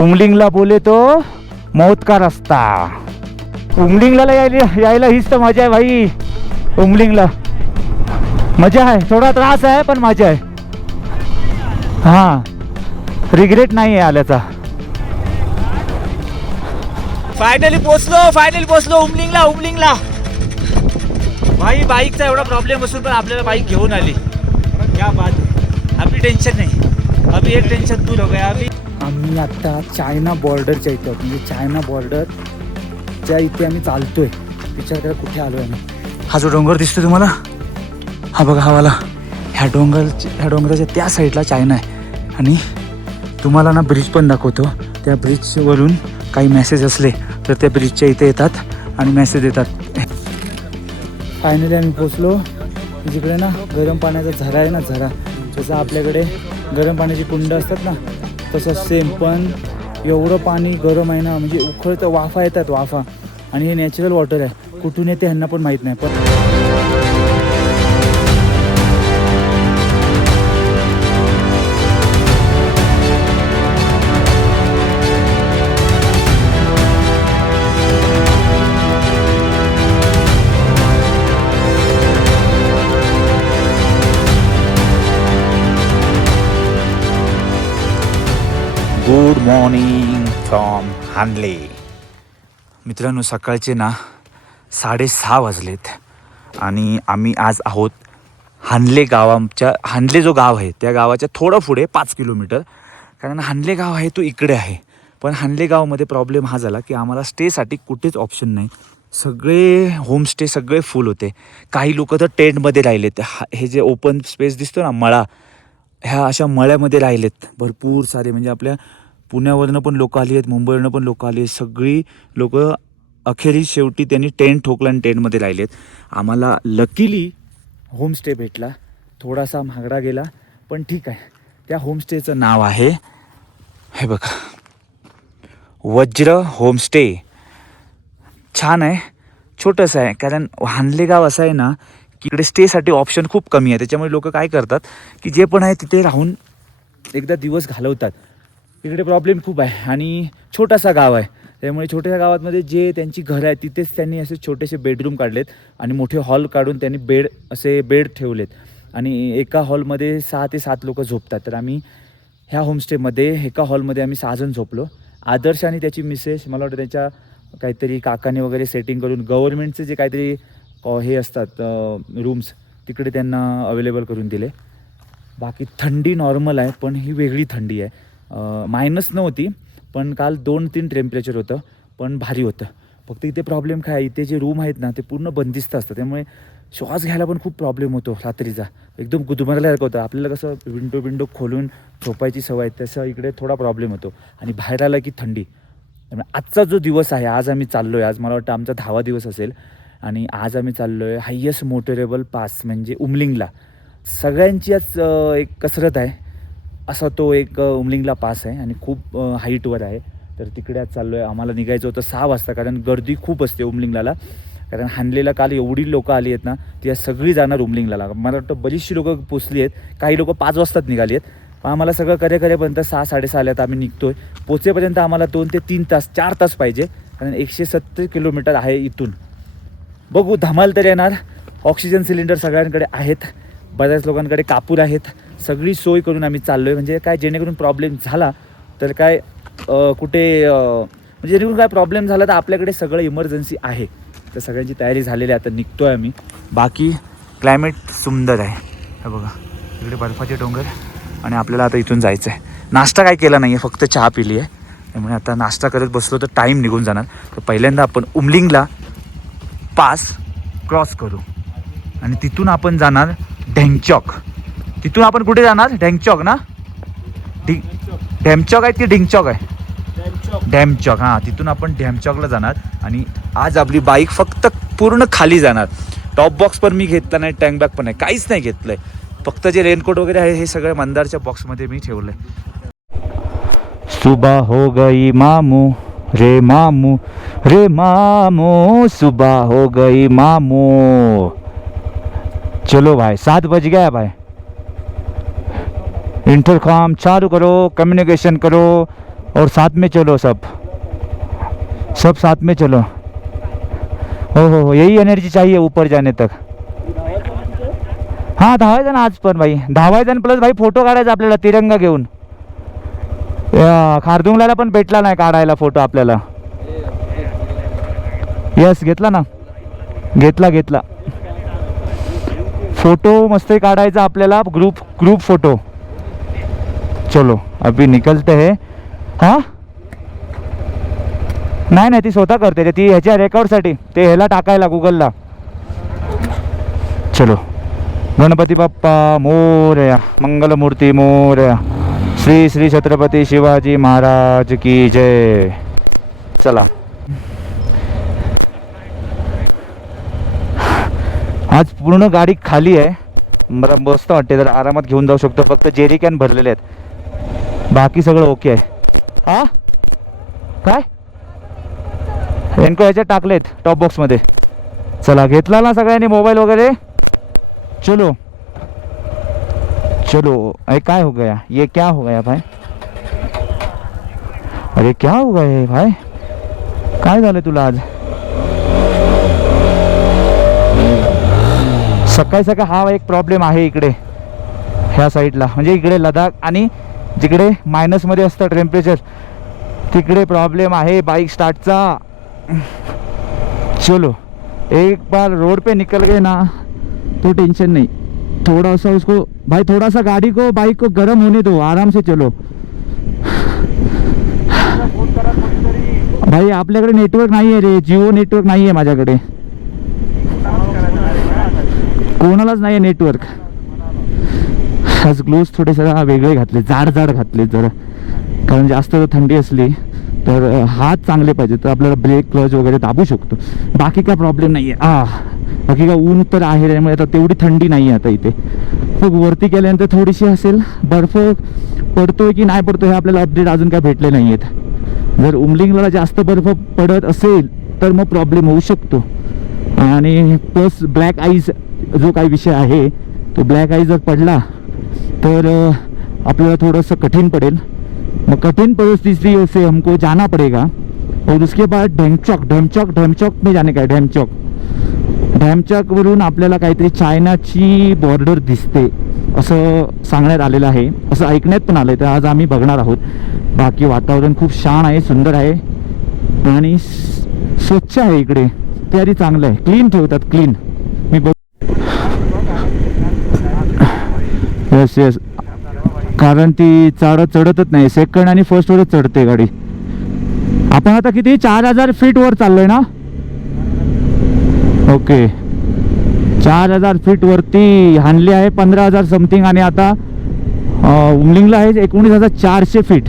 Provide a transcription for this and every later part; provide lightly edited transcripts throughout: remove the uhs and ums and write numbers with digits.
उमलिंगला बोले तो मौत का रस्ता. उमलिंगला यायला हीच तर मजा आहे भाई. उमलिंगला मजा आहे, थोडा त्रास आहे पण मजा आहे. हां, रिग्रेट नाही आहे आल्याचा. फायनली पोचलो उमलिंगला. भाई बाईकचा एवढा प्रॉब्लेम असून पण आपल्याला बाईक घेऊन आली. क्या बात, अभी टेन्शन नाही, अभी एक टेन्शन दूर हो गया. आम्ही आता चायना बॉर्डरच्या इथं, म्हणजे चायना बॉर्डरच्या इथे आम्ही चालतोय. विचार करा कुठे आलोय आम्ही. हा जो डोंगर दिसतोय तुम्हाला, हा बघा हा वाला. ह्या डोंगराच्या त्या साईडला चायना आहे. आणि तुम्हाला ना ब्रिज पण दाखवतो. त्या ब्रिजवरून काही मेसेज असले तर त्या ब्रिजच्या इथे येतात आणि मेसेज देतात. फायनली आम्ही पोचलो. जिकडे ना गरम पाण्याचा झरा आहे ना, झरा जसं आपल्याकडे गरम पाण्याची कुंड असतात ना, तसं सेम. पण एवढं पाणी गरम आहे ना, म्हणजे उखळतं, वाफा येतात वाफा. आणि हे नॅचरल वॉटर आहे, कुठून येते ह्यांना पण माहीत नाही. पण गुड मॉर्निंग फ्रॉम हानले. मित्रांनो, सकाळचे ना 6:30 वाजलेत आणि आम्ही आज आहोत हानले गावाच्या. हानले जो गाव आहे त्या गावाच्या थोडं पुढे 5 किलोमीटर. कारण हानले गाव आहे तो इकडे आहे. पण हानले गावामध्ये प्रॉब्लेम हा झाला की आम्हाला स्टेसाठी कुठेच ऑप्शन नाही. सगळे होमस्टे सगळे फुल होते. काही लोक तर टेंटमध्ये राहिलेत. हे जे ओपन स्पेस दिसतो ना, मळा, ह्या अशा मळ्यामध्ये राहिलेत भरपूर सारे. म्हणजे आपल्या पुण्यावरनं पण लोक आली आहेत, मुंबईवरनं पण लोक आली आहेत. सगळी लोक अखेरीस शेवटी त्यांनी टेंट ठोकला आणि टेंटमध्ये राहिलेत. आम्हाला लकीली होमस्टे भेटला. थोडासा महागडा गेला पण ठीक आहे. त्या होमस्टेचं नाव आहे, हे बघा, वज्र होमस्टे. छान आहे, छोटंसं आहे. कारण हानले गाव असं आहे ना की इकडे स्टेसाठी ऑप्शन खूप कमी आहे. त्याच्यामुळे लोक काय करतात की जे पण आहे तिथे राहून एकदा दिवस घालवतात. इकडे प्रॉब्लेम खूप आहे आणि छोटासा गाव आहे. त्यामुळे छोट्या गावामध्ये जे त्यांची घरं आहेत तिथेच त्यांनी असे छोटेसे बेडरूम काढलेत आणि मोठे हॉल काढून त्यांनी बेड ठेवलेत. आणि एका हॉलमध्ये 6 ते 7 लोक झोपतात. तर आम्ही ह्या होमस्टेमध्ये एका हॉलमध्ये आम्ही 6 जण झोपलो. आदर्श आणि त्याची मिसेस, मला वाटतं त्यांच्या काहीतरी काकाने वगैरे सेटिंग करून गव्हर्नमेंटचे जे काहीतरी हे असतात रूम्स, तिकडे त्यांना अवेलेबल करून दिले. बाकी थंडी नॉर्मल आहे पण ही वेगळी थंडी आहे. मायनस नव्हती पण काल 2-3 टेम्परेचर होतं पण भारी होतं. फक्त इथे प्रॉब्लेम काय आहे, इथे जे रूम आहेत ना ते पूर्ण बंदिस्त असतं. त्यामुळे श्वास घ्यायला पण खूप प्रॉब्लेम होतो रात्रीचा. एकदम गुदमरल्यासारखं होतं. आपल्याला कसं विंडो खोलून झोपायची सवय आहे तसं इकडे थोडा प्रॉब्लेम होतो. आणि बाहेर आला की थंडी. त्यामुळे आजचा जो दिवस आहे, आज आम्ही चाललो आहे, आज मला वाटतं आमचा 10वा दिवस असेल. आणि आज आम्ही चाललो आहे हायेस्ट मोटरेबल पास म्हणजे उमलिंगला. सगळ्यांची आज एक कसरत आहे असा तो एक उमलिंगला पास आहे आणि खूप हाईटवर आहे. तर तिकडे आज चाललो आहे. आम्हाला निघायचं होतं 6 वाजता कारण गर्दी खूप असते उमलिंगला. कारण हानलेला काल एवढी लोकं आली आहेत ना, ती आज सगळी जाणार उमलिंगला. मला वाटतं बरीचशी लोकं पोचली आहेत. काही लोकं 5 वाजताच निघाली आहेत. पण आम्हाला सगळं करेपर्यंत 6-6:30 आल्यात. आम्ही निघतोय. पोचेपर्यंत आम्हाला 2 ते 3 तास, 4 तास पाहिजे. कारण 170 किलोमीटर आहे इथून. बघू, धमाल तर येणार. ऑक्सिजन सिलेंडर सगळ्यांकडे आहेत, बऱ्याच लोकांकडे कापूर आहेत. सगळी सोय करून आम्ही चाललो आहे. म्हणजे काय, जेणेकरून प्रॉब्लेम झाला तर काय कुठे म्हणजे जेणेकरून काय प्रॉब्लेम झाला तर आपल्याकडे सगळं इमर्जन्सी आहे. तर सगळ्यांची तयारी झालेली आहे. आता निघतो आहे आम्ही. बाकी क्लायमेट सुंदर आहे. हे बघा, इकडे बर्फाचे डोंगर आणि आपल्याला आता इथून जायचं आहे. नाश्ता काय केला नाही आहे, फक्त चहा पिली आहे. त्यामुळे आता नाश्ता करत बसलो तर टाईम निघून जाणार. तर पहिल्यांदा आपण उमलिंगला पास क्रॉस करू आणि तिथून आपण जाणार ढेंगचॉक. तिथून आपण कुठे जाणार? ढेंगचॉक ना? ढेमचॉक आहे की ढिंगचॉक आहे? डॅमचॉक. हां, तिथून आपण डॅमचॉकला जाणार. आणि आज आपली बाईक फक्त पूर्ण खाली जाणार. टॉप बॉक्स पण मी घेतला नाही, टँक बॅग पण नाही, काहीच नाही घेतलं आहे. फक्त जे रेनकोट वगैरे आहे हे सगळं मंदारच्या बॉक्समध्ये मी ठेवलं आहे. सुबह हो गई मामू रे मामू रे मामू, सुबह हो गई मामू. चलो भाई, 7 बज गया भाई. इंटरकॉम चालू करो, कम्युनिकेशन करो, और साथ में चलो, सब सब साथ में चलो। हो, यही एनर्जी चाहिए ऊपर जाने तक. हां, धावायचं ना आज पण भाई, धावायचं आणि प्लस भाई फोटो काढायचा आपल्याला तिरंगा घेऊन. खारदुंगला पण भेटला नाही काढायला फोटो आपल्याला. यस, घेतला ना, घेतला फोटो मस्त काढायचा आपल्याला, ग्रुप फोटो. चलो अभी निकलते हैं. हां, नाही ती स्वतः करते ती, ह्याच्या रेकॉर्डसाठी ते ह्याला टाकायला गुगलला. चलो. गणपती बाप्पा मोरया, मंगलमूर्ती मोरया, श्री श्री छत्रपती शिवाजी महाराज की जय. चला. आज पूर्ण गाडी खाली आहे, मला मस्त वाटते, जर आरामात घेऊन जाऊ शकतो. फक्त जेरी कॅन भरलेले आहेत, बाकी सगळं ओके आहे. हां, काय रेनको याच्यात टाकलेत टॉप बॉक्समध्ये. चला, घेतला ना सगळ्यांनी मोबाईल वगैरे. चलो चलो. अरे काय हो गया, ये क्या हो गया भाई, अरे क्या हो गया भाई, काय झालं तुला आज सकाळी सकाळी? हा एक प्रॉब्लेम आहे इकडे ह्या साईडला, म्हणजे इकडे लडाख आणि जिकडे मायनसमध्ये असतं टेम्परेचर तिकडे प्रॉब्लेम आहे बाइक स्टार्टचा. चलो, एक बार रोड पे निकल गए ना तो टेंशन नहीं. थोड़ा सा उसको भाई, थोड़ा सा गाड़ी को, बाइक को गर्म होने दो, आराम से चलो भाई. आपल्याकडे नेटवर्क नाही आहे रे, जिओ नेटवर्क नाही आहे माझ्याकडे, कोणालाच नाही आहे नेटवर्क. आज ग्लोव्ज थोडे जरा वेगळे घातले, जाड घातले जरा, कारण जास्त थंडी असली तर हात चांगले पाहिजे तर आपल्याला ब्रेक क्लच वगैरे दाबू शकतो. बाकी काय प्रॉब्लेम नाही आहे. बाकी काय ऊन तर आहे, त्यामुळे आता तेवढी थंडी नाही आहे आता इथे. मग वरती गेल्यानंतर थोडीशी असेल, बर्फ पडतोय की नाही पडतोय हे आपल्याला अपडेट अजून काय भेटले नाही आहेत. जर उमलिंगला जास्त बर्फ पडत असेल तर मग प्रॉब्लेम होऊ शकतो. आणि प्लस ब्लॅक आईज जो काही विषय आहे तो ब्लॅक आईज जर पडला तर आपल्याला थोडंसं कठीण पडेल. मग कठिन परिस्थिति से हमको जाना पड़ेगा. और उसके बाद ढेमचॉक में जाने का है. ढेमचॉक वरून आपल्याला काहीतरी चायनाची बॉर्डर दिसते असं सांगण्यात आलेलं आहे, असं ऐकण्यात पण आलं आहे. तर आज आम्ही बघणार आहोत. बाकी वातावरण खूप छान आहे, सुंदर आहे आणि स्वच्छ आहे इकडे, ते आधी चांगलं आहे. क्लीन ठेवतात, क्लीन. मी बघ, येस, कारण ती चढतच नाही, सेकंड आणि फर्स्ट वरच चढते गाडी. आपण आता किती 4000 फीट वर चाललोय ना. ओके, 4000 फीट वरती हानली आहे, 15000 समथिंग, आणि आता उमलिंगला आहे 19400 फीट.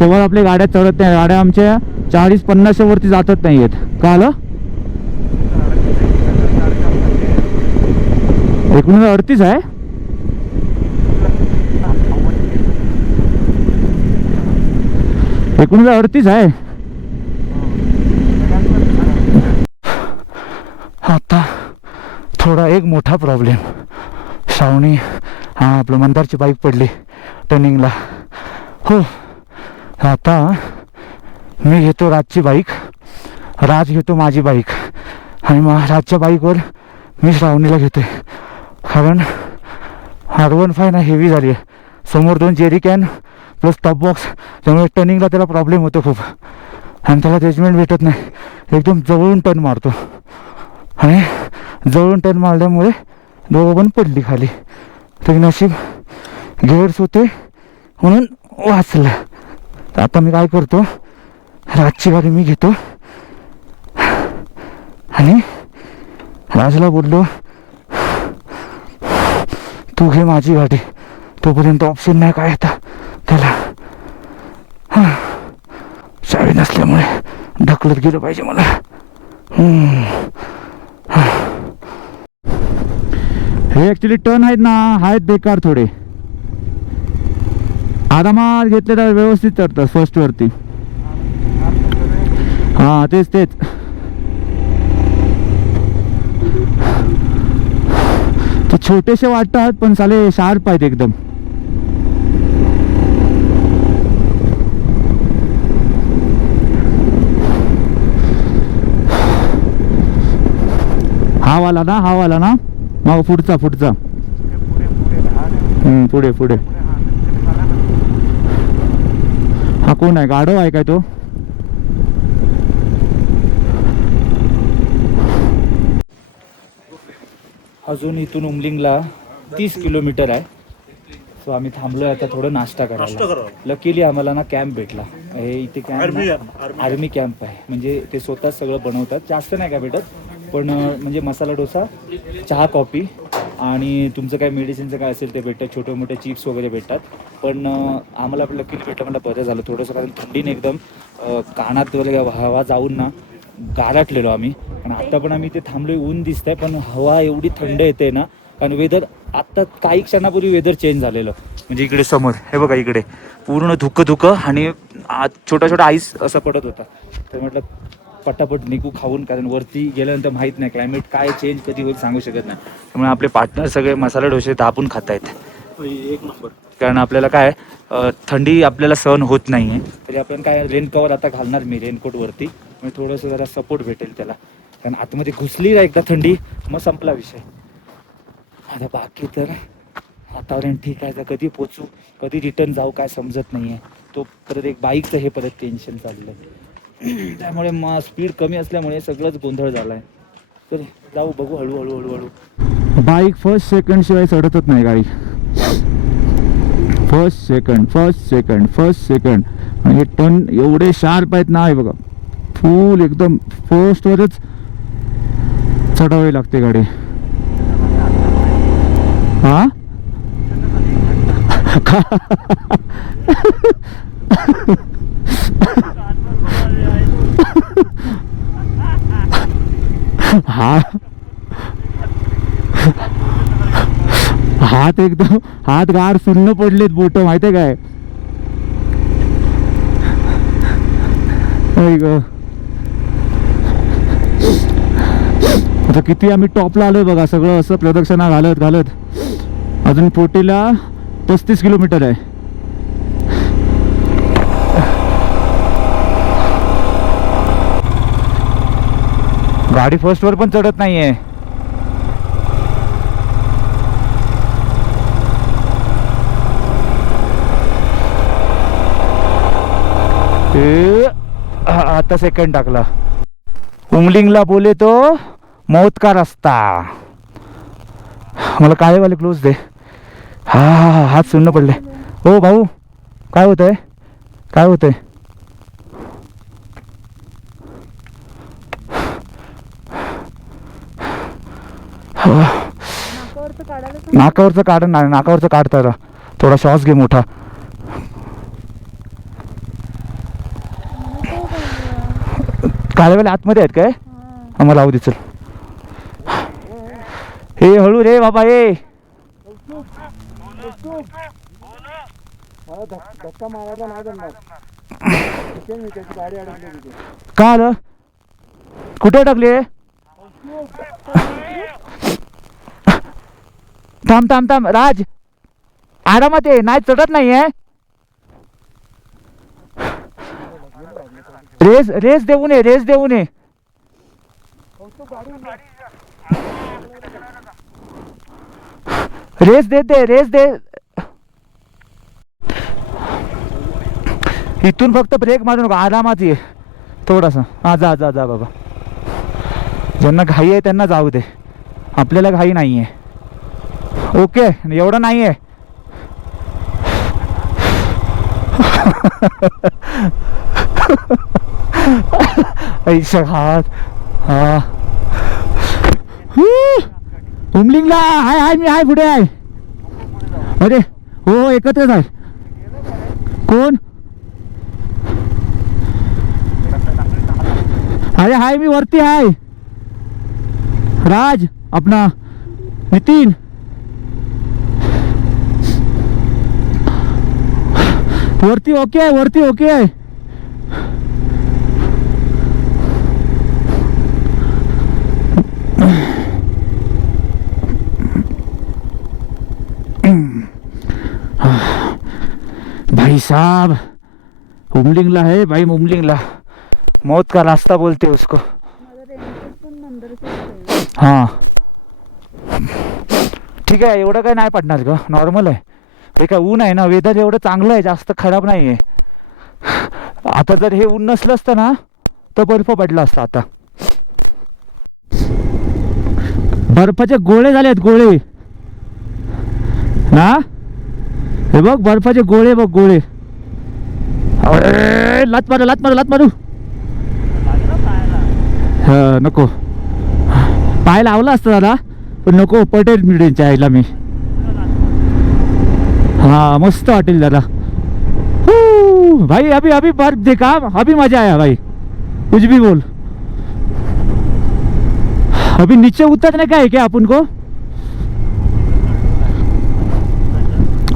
तेव्हा आपल्या गाड्या चढत नाही, गाड्या आमच्या 40-50 वरती जातच नाही आहेत. का आलं 1938 आहे. आहे. आता थोडा एक मोठा प्रॉब्लेम, श्रावणी आपलं मंदारची बाईक पडली टर्निंगला. हो, आता मी घेतो राजची बाईक, राज घेतो माझी बाईक, आणि मग राजच्या बाईकवर मी श्रावणीला घेतोय. कारण R15 ना हेवी झाली आहे, समोर 2 Jerry can plus top box, त्यामुळे टर्निंगला त्याला प्रॉब्लेम होतो खूप, आणि त्याला जजमेंट भेटत नाही. एकदम जवळून टर्न मारतो, आणि जवळून टर्न मारल्यामुळे दोघं पण पडली खाली. तरी नशीब गेअर्स होते म्हणून वाचलं. तर आता मी काय करतो, राजची गाडी मी घेतो आणि राजला बोललो तू घे माझी गाडी, तोपर्यंत ऑप्शन नाही काय आता त्याला. चावी नसल्यामुळे ढकलत गेलं पाहिजे मला. हे ॲक्च्युली टर्न आहेत ना, आहेत बेकार थोडे. आरामात घेतले तर व्यवस्थित चढतात फर्स्ट वरती. हां, तेच ते छोटेसे वाटतात पण साले शार्प आहेत एकदम. वाला ना, हा वाला ना, मग पुढचा पुढचा. पुढे पुढे. हा कोण आहे, गाढव आहे काय तो? अजून इथून उमलिंगला 30 किलोमीटर आहे. सो आम्ही थांबलोय आता थोडं नाश्ता करायला. लकीली आम्हाला ना कॅम्प भेटला. हे इथे कॅम्प आर्मी कॅम्प आहे. म्हणजे ते स्वतःच सगळं बनवतात. जास्त नाही काय भेटत, पण म्हणजे मसाला डोसा, चहा, कॉफी आणि तुमचं काय मेडिसिनचं काय असेल ते भेटतं. छोटे मोठे चिप्स वगैरे भेटतात. पण आम्हाला आपलं लकीली भेटलं, मला बरं झालं थोडंसं. कारण थंडीने एकदम कानात वगैरे हवा जाऊन ना गारटलेलो आम्ही. आणि आत्ता पण आम्ही इथे थांबलोय, ऊन दिसतंय पण हवा एवढी थंड येते ना. कारण वेदर आत्ता काही क्षणापूर्वी वेदर चेंज झालेलं. म्हणजे इकडे समोर हे बघा, इकडे पूर्ण धुकं धुकं आणि छोटा छोटा आईस असा पडत होता. तर म्हटलं पटापट निघू खाऊन, कारण वरती गेल्यानंतर माहीत नाही क्लायमेट काय चेंज कधी होईल सांगू शकत नाही. त्यामुळे आपले पार्टनर सगळे मसाला डोसे दाबून खात आहेत. एक नंबर. कारण आपल्याला काय थंडी आपल्याला सहन होत नाही आहे. तरी आपण काय रेन कवर आता घालणार मी रेनकोटवरती, म्हणजे थोडंसं जरा सपोर्ट भेटेल त्याला. कारण आतमध्ये घुसली ना एकदा थंडी, मग संपला विषय. आता बाकी तर वातावरण ठीक आहे. तर कधी पोचू, कधी रिटर्न जाऊ काय समजत नाही आहे. तो परत एक बाईकचं हे परत टेन्शन चाललं आहे. त्यामुळे मग स्पीड कमी असल्यामुळे सगळंच गोंधळ झाला आहे. तर जाऊ बघू हळूहळू हळूहळू. बाईक फर्स्ट सेकंड शिवाय चढतच नाही गाडी. First second first second first second. आणि हे टर्न एवढे शार्प आहेत ना, हे बघा फुल एकदम फर्स्टवरच चढावी लागते गाडी. हा हा हात एकदम हात गार सुन्न पडलेत, बोट माहिती आहे काय. आता किती आम्ही टॉपला आलोय बघा. सगळं असं प्रदक्षिणा घालत घालत अजून पोटीला 35 किलोमीटर आहे. गाडी फर्स्ट वर पण चढत नाहीये. आता सेकंड टाकला. उमलिंगला बोले तो मौत का रस्ता. मला काळेवाले क्लोज दे. हा हा हा, हात सुन्न पडले. हो भाऊ, काय होत आहे, काय होत आहे. नाकावरचं काढ ना, नाकावरचं काढता. थोडा श्वास घे मोठा. काळेवाले आतमध्ये आहेत काय. आम्हाला लावू दे चल. हे हळू रे बाबा ये. धक्का मारायचा नाही जमणार. का आलं, कुठे टाकले. थांब थांब थांब राज, आरामात ये, नाही चढत नाहीये. रेस रेस देऊ नये, रेस देऊ नये. रेस दे दे, रेस दे. इथून फक्त ब्रेक मारू नका, आरामात ये थोडासा. हा जा जा जा बाबा. ज्यांना घाई आहे त्यांना जाऊ दे, आपल्याला घाई नाही आहे. ओके, एवढं नाही आहे. ऐशा हात. हा उमलिंगला हाय हाय, मी हाय पुढे आहे. अरे हो, एकत्रच आहे. कोण. अरे हाय, मी वरती आहे. राज अपना नितीन. वरती ओके आहे, वरती ओके आहे. भाई साहब उमलिंगला है भाई, उमलिंगला मौत का रास्ता बोलते उसको. हाँ ठीक आहे, एवढं काय नाही पडणार ग, नॉर्मल आहे. हे काय ऊन आहे ना, वेदर एवढं चांगलं आहे, जास्त खराब नाही आहे. आता जर हे ऊन नसलं असतं ना तर बर्फ पडला असता. आता बर्फाचे गोळे झालेत, गोळे ना, हे बघ बर्फाचे गोळे बघ, गोळे. लात मारू, लात मारू, लात मारू. हा नको, पाय लावला असतं दादा, पण नको, पटेल मिळेल आईला मी. हाँ मस्त वाटेल दादा. भाई अभी अभी बर्फ देखा, अभी मजा आया भाई, कुछ भी बोल. अभी नीचे उतरने का है क्या अपन को?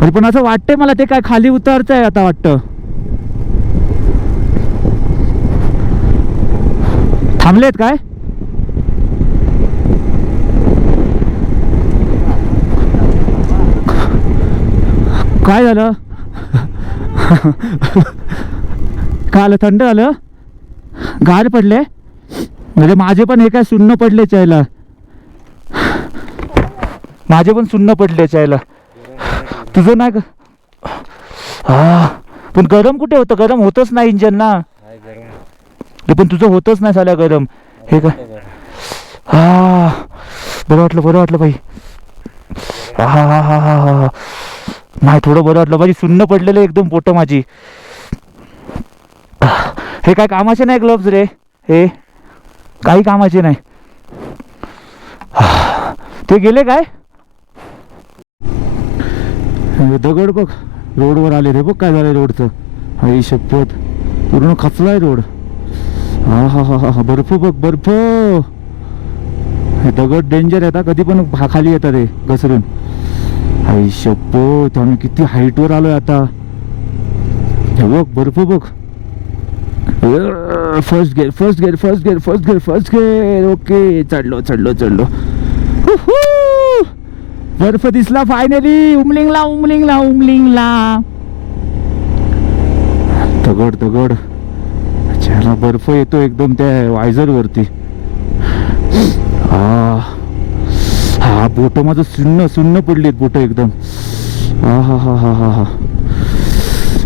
अरे पण असं वाटतंय मला ते काय खाली उतरतंय आता वाटतं. थांबलेत काय? काय झालं? काल थंड झालं, गार पडले, म्हणजे माझे पण हे काय सुन्न पडले चायला, माझे पण सुन्न पडले चायला. तुझं नाही का? हा पण गरम कुठे होतं, गरम होतच नाही इंजन ना. पण तुझं होतच नाही झालं गरम. हे काय, हा बरं वाटलं, बरं वाटलं भाई. हा हा हा हा हा नाही, थोडं बरं वाटलं. माझी सुन्न पडलेलं एकदम पोट माझी. हे काय कामाचे नाही ग्लोव्स रे, हे काही कामाचे नाही. ते गेले काय? दगड बघ रोडवर आले रे, बघ काय झालंय रोडचं. आई शपथ, पूर्ण खचलाय रोड. हा हा हा हा बर्फ बघ, बर्फ. हे दगड डेंजर आहे, कधी पण खाली येतात रे घसरून. आई शपथ, आम्ही किती हाईटवर आलोय आता. हे बघ बर्फ बघ. First gear, first gear, first gear, first gear, first gear. Okay, चढलो चढलो चढलो. बर्फ दिसला फायनली. उमलिंगला, उमलिंगला, उमलिंगला. दगड दगड, अच्छा बर्फ येतो एकदम त्या वायझर वरती. हा बोट माझं सुन्न सुन्न पडलीत बोट एकदम. हा हा हा हा हा हा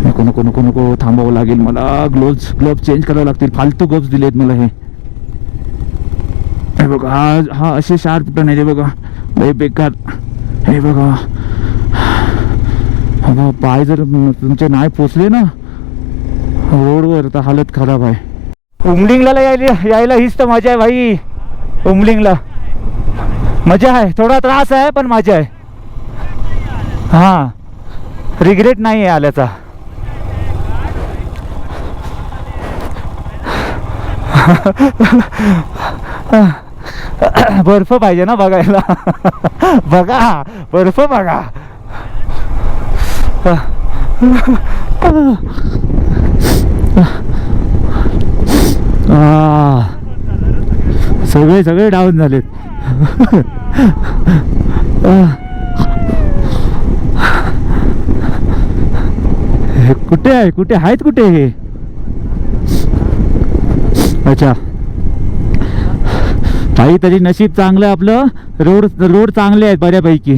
नको नको नको नको, थांबावं लागेल मला. ग्लोव्स चेंज करावं लागतील, फालतू ग्लोव्स दिलेत मला हे. हे बघा, हा असे शार्प टन आहे रे बघा, लय बेकार. हे बघा, पाय जर तुमचे नाही पोचले ना रोडवर तर हालत खराब आहे. उमलिंगला यायला हीच तर मजा आहे भाई. उमलिंगला मजा आहे, थोडा त्रास आहे पण मजा आहे. हा रिग्रेट नाही आहे आल्याचा. बर्फ पाहिजे ना बघायला. बघा बर्फ बघा. सगळे सगळे डाऊन झालेत. हे कुठे आहे, कुठे आहेत, कुठे हे? अच्छा काही तरी नशीब चांगलं आपलं, रोड चांगले आहेत बऱ्यापैकी.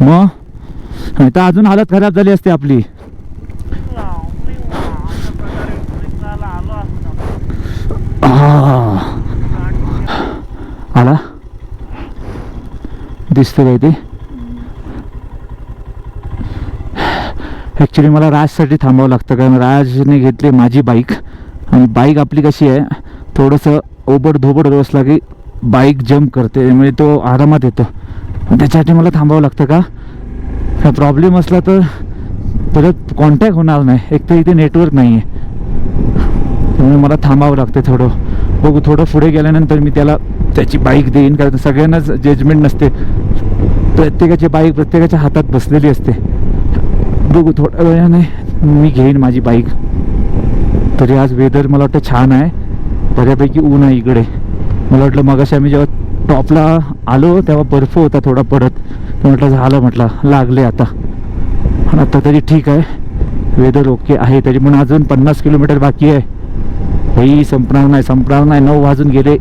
मग तर अजून हालत खराब झाली असते आपली. आला दिसतं काय ते. ॲक्च्युली मला राजसाठी थांबावं लागतं, कारण राजने घेतली माझी बाईक. आणि बाईक आपली कशी आहे, थोडंसं ओबड धोबड बसला की बाईक जम्प करते, त्यामुळे तो आरामात येतो. त्याच्यासाठी मला थांबावं लागतं. का प्रॉब्लेम असला तर परत कॉन्टॅक्ट होणार नाही, एक तर इथे नेटवर्क नाही आहे, त्यामुळे मला थांबावं लागतं थोडं. बघू थोडं पुढे गेल्यानंतर मी त्याला त्याची बाईक देईन, कारण सगळ्यांनाच जजमेंट नसते, प्रत्येकाची बाईक प्रत्येकाच्या हातात बसलेली असते. बघू थोड्या वेळाने मी घेईन माझी बाईक. तरी आज वेदर मला वाटतं छान आहे, बऱ्यापैकी ऊन आहे इकडे. मला वाटलं मगाशी आम्ही जेव्हा टॉपला आलो तेव्हा बर्फ होता थोडा पडत, तर म्हटलं झालं, म्हटलं लागले आता. पण आता तरी ठीक आहे, वेदर ओके आहे. तरी पण अजून 50 किलोमीटर बाकी आहे. ही संपणार नाही, संपणार नाही. 9 वाजून गेले.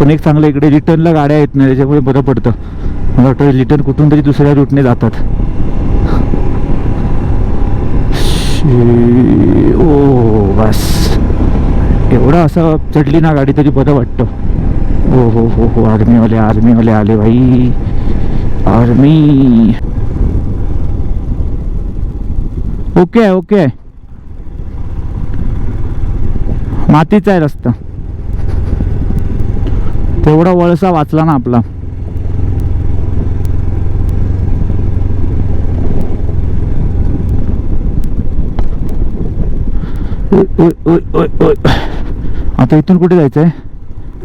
पण एक चांगलं इकडे रिटर्नला गाड्या येत नाही, त्याच्यामुळे बरं पडतं. मला वाटतं रिटर्न कुठून तरी दुसऱ्या रूटने जातात. ओ बस, एवढं असं चढली ना गाडी तरी बरं वाटतं. हो हो हो हो, आर्मीवाले आले भाई, आर्मी. ओके ओके, मातीचा आहे रस्ता, तेवढा वळसा वाचला ना आपला. आता इथून कुठे जायचं आहे?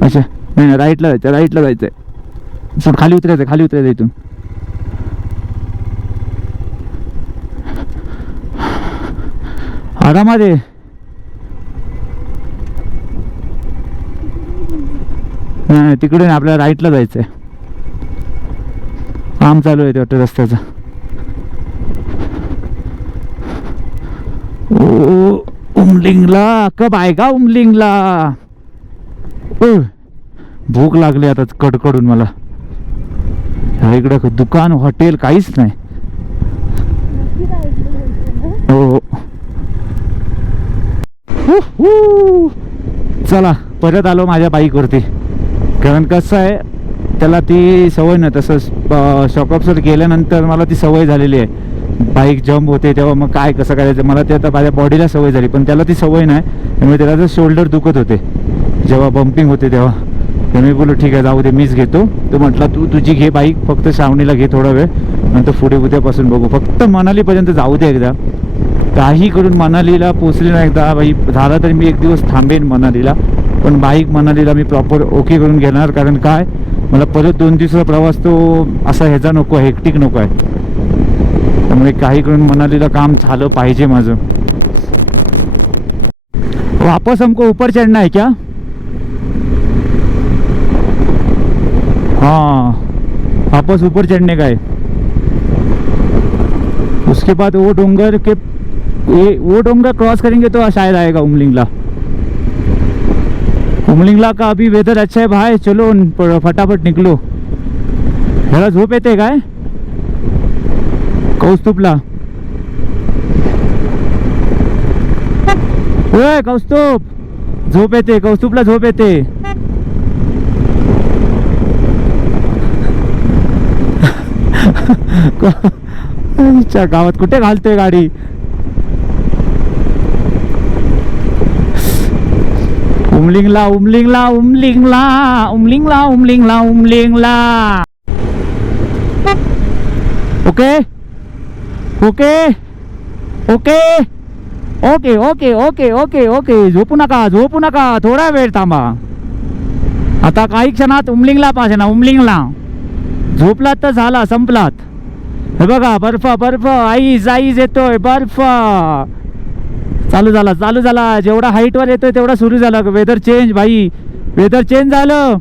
अच्छा नाही, राईटला जायचं आहे. खाली उतरायचं इथून. आरामात आहे. नाही तिकडे आपल्याला राईटला जायचं आहे. काम चालू आहे वाटतं रस्त्याचं. ओ उमलिंगला कब आएगा उमलिंगला? भूक लागली आता कडकडून मला. इकडं दुकान हॉटेल काहीच नाही. हो चला परत आलो माझ्या बाईकवरती. कारण कसं आहे, त्याला ती सवय नाही. तसं शॉकअपसर गेल्यानंतर मला ती सवय झालेली आहे. बाईक जम्प होते तेव्हा मग काय कसं करायचं, मला ते आता माझ्या बॉडीला सवय झाली, पण त्याला ती सवय नाही. त्यामुळे त्याला जर शोल्डर दुखत होते जेव्हा बम्पिंग होते तेव्हा. तर मी बोललो ठीक आहे जाऊ दे, मीच घेतो. तो म्हटला तू तुझी घे बाईक, फक्त श्रावणीला घे थोडा वेळ, नंतर पुढे उद्यापासून बघू. फक्त मनालीपर्यंत जाऊ दे एकदा. काही करून मनालीला पोचले ना एकदा बाई, झाला तरी मी एक दिवस थांबेन मनालीला, पण बाईक मनालीला मी प्रॉपर ओके करून घेणार. कारण काय, मला परत 2 दिवसाचा प्रवास तो असा ह्याचा नको आहे, हेक्टिक नको आहे. त्यामुळे काही करून मनालीला काम झालं पाहिजे माझं. वापस हमको ऊपर चढ़ना है क्या? हाँ वापस ऊपर चढ़ने का है. उसके बाद वो डोंगर क्रॉस करेंगे तो शायद आएगा उमलिंगला. उमलिंगला का अभी वेदर अच्छा है भाई, चलो फटाफट निकलो. ह्याला झोप येते काय कौस्तुभला? ओय कौस्तुभ, झोप येते कौस्तुभला, झोप येते. गावात कुठे घालतोय गाडी? Umling La Umling La Umling La Umling La Umling La Umling La. Okay okay okay okay okay okay okay okay, झोपू नका थोडा वेळ थांबा. आता काही क्षणात उमलिंगला पाहिजे ना. उमलिंगला झोपलात तर झाला, संपलात. हे बघा बर्फ बर्फ, आईज येतोय बर्फ. चालू झाला. जेवढा हाईटवर येतोय तेवढा सुरू झाला. वेदर चेंज भाई, वेदर चेंज झालं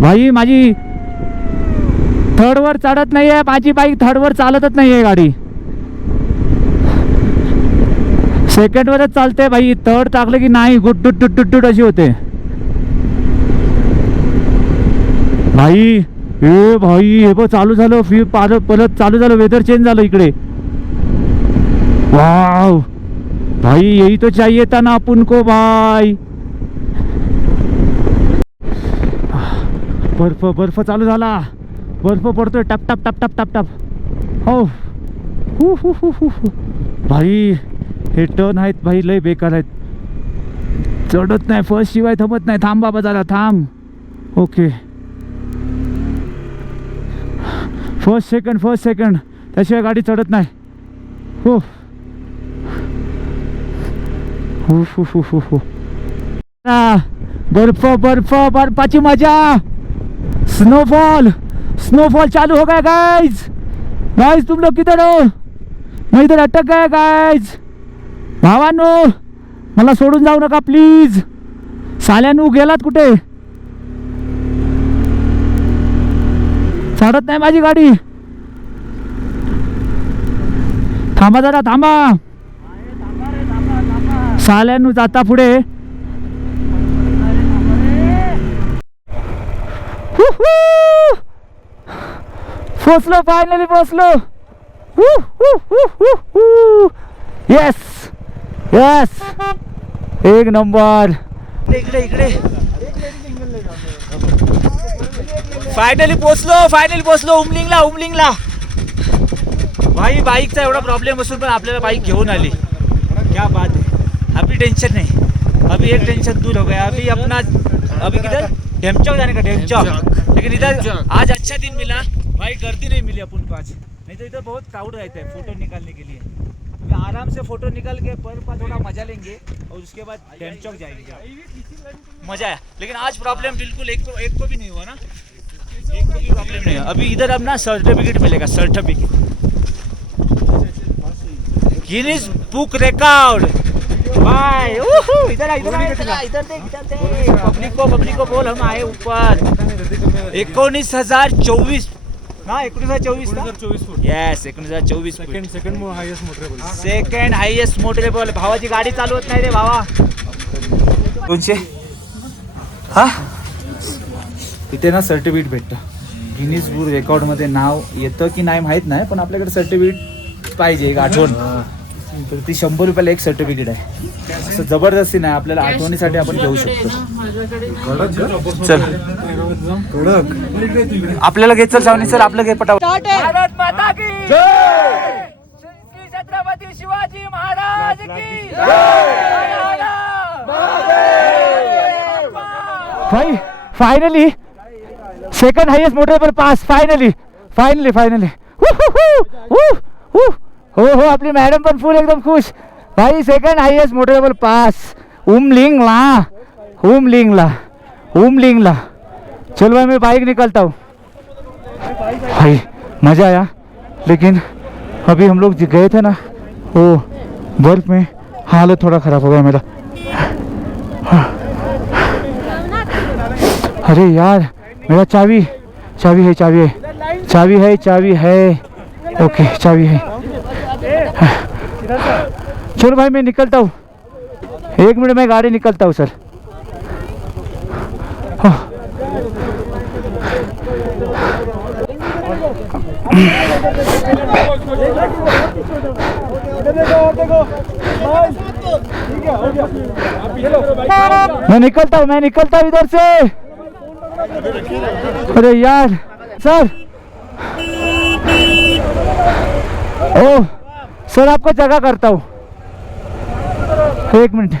भाई. माझी थर्डवर चढत नाहीये, माझी बाईक थर्डवर चालतच नाहीये गाडी. सेकंडवरच चालते भाई. थर्ड टाकलं की नाही गुट अशी होते भाई. ए भाई हे बघ चालू झालं, फिर परत चालू झालं. वेदर चेंज झालं इकडे. वाव भाई, यही तो चाहिए था ना अपन को भाई. बर्फ चालू झाला. बर्फ पडतोय टप टप टप टप टप टप. हो भाई, हे टर्न आहेत भाई लय बेकार आहेत. चढत नाही, फर्स्ट शिवाय थांबत नाही. थांब बाबा जरा थांब. ओके फर्स्ट सेकंड त्याशिवाय गाडी चढत नाही. हो बर्फाची मजा. स्नोफॉल चालू हो गया गाइज. तुम लोग किधर हो? मैं इधर अटक गया गाइज. भावांनो मला सोडून जाऊ नका प्लीज. साल्यानू गेलात कुठे? चढत नाही माझी गाडी. थांबा जरा थांबा. साल्यानू जाता पुढे पोचलो, फायनली पोचलो. येस येस, एक नंबर. इकडे इकडे फायनली पोचलो उमलिंगला. भाई बाईकचा एवढा प्रॉब्लेम असून पण आपल्याला बाईक घेऊन आली. क्या बात है. अभी टेंशन नहीं, अभी एक टेंशन दूर हो गया. अभी किधर ढेमचौक जाने का, ढेमचौक. लेकिन इधर आज अच्छा दिन मिला भाई, गर्दी नहीं मिली अपन को आज. नहीं तो इधर बहुत क्राउड रहता है फोटो निकालने के लिए. आराम से फोटो निकाल के पर थोड़ा मजा लेंगे और उसके बाद ढेमचौक जाएंगे. मजा आया. लेकिन आज प्रॉब्लम बिल्कुल एक को भी नहीं हुआ ना, एक को भी प्रॉब्लम नहीं है. अभी इधर अब ना सर्टिफिकेट मिलेगा, सर्टिफिकेट गिनीज बुक रिकॉर्ड. भाई इधर देख पब्लिक को बोल, हम आए ऊपर. 19,024 ना, 19,024 foot. Yes 19,024 foot. Second highest motorable. भावाची गाडी चालवत नाही रे भावा. 200. हा इथे ना सर्टिफिकेट भेटतं. गिनीज बुक रेकॉर्ड मध्ये नाव येतं की नाही माहित नाही, पण आपल्याकडे सर्टिफिकेट पाहिजे, एक आठवण. तर ती 100 रुपयाला एक सर्टिफिकेट आहे. असं जबरदस्ती नाही, आपल्याला आठवणीसाठी आपण घेऊ शकतो. चल आपल्याला घे, चल सावनी सर आपलं घे पटावट. भारत माता की जय. छत्रपती शिवाजी महाराज की जय. भाई finally second highest motorable pass. Finally हो आपली मॅडम पण फुल एकदम खुश. भाई second highest motorable pass Umling La. चल भाई मैं बाइक निकलता हूँ. भाई मज़ा आया, लेकिन अभी हम लोग गए थे ना वो बर्फ में, हालत थोड़ा ख़राब हो गया मेरा. अरे यार मेरा चाबी है. ओके चाबी है. चलो भाई मैं निकलता हूँ, 1 मिनट में गाड़ी निकलता हूँ सर. मैं निकलता हूँ इधर से. अरे यार सर, ओह सर आपको जगह करता हूँ, 1 मिनट.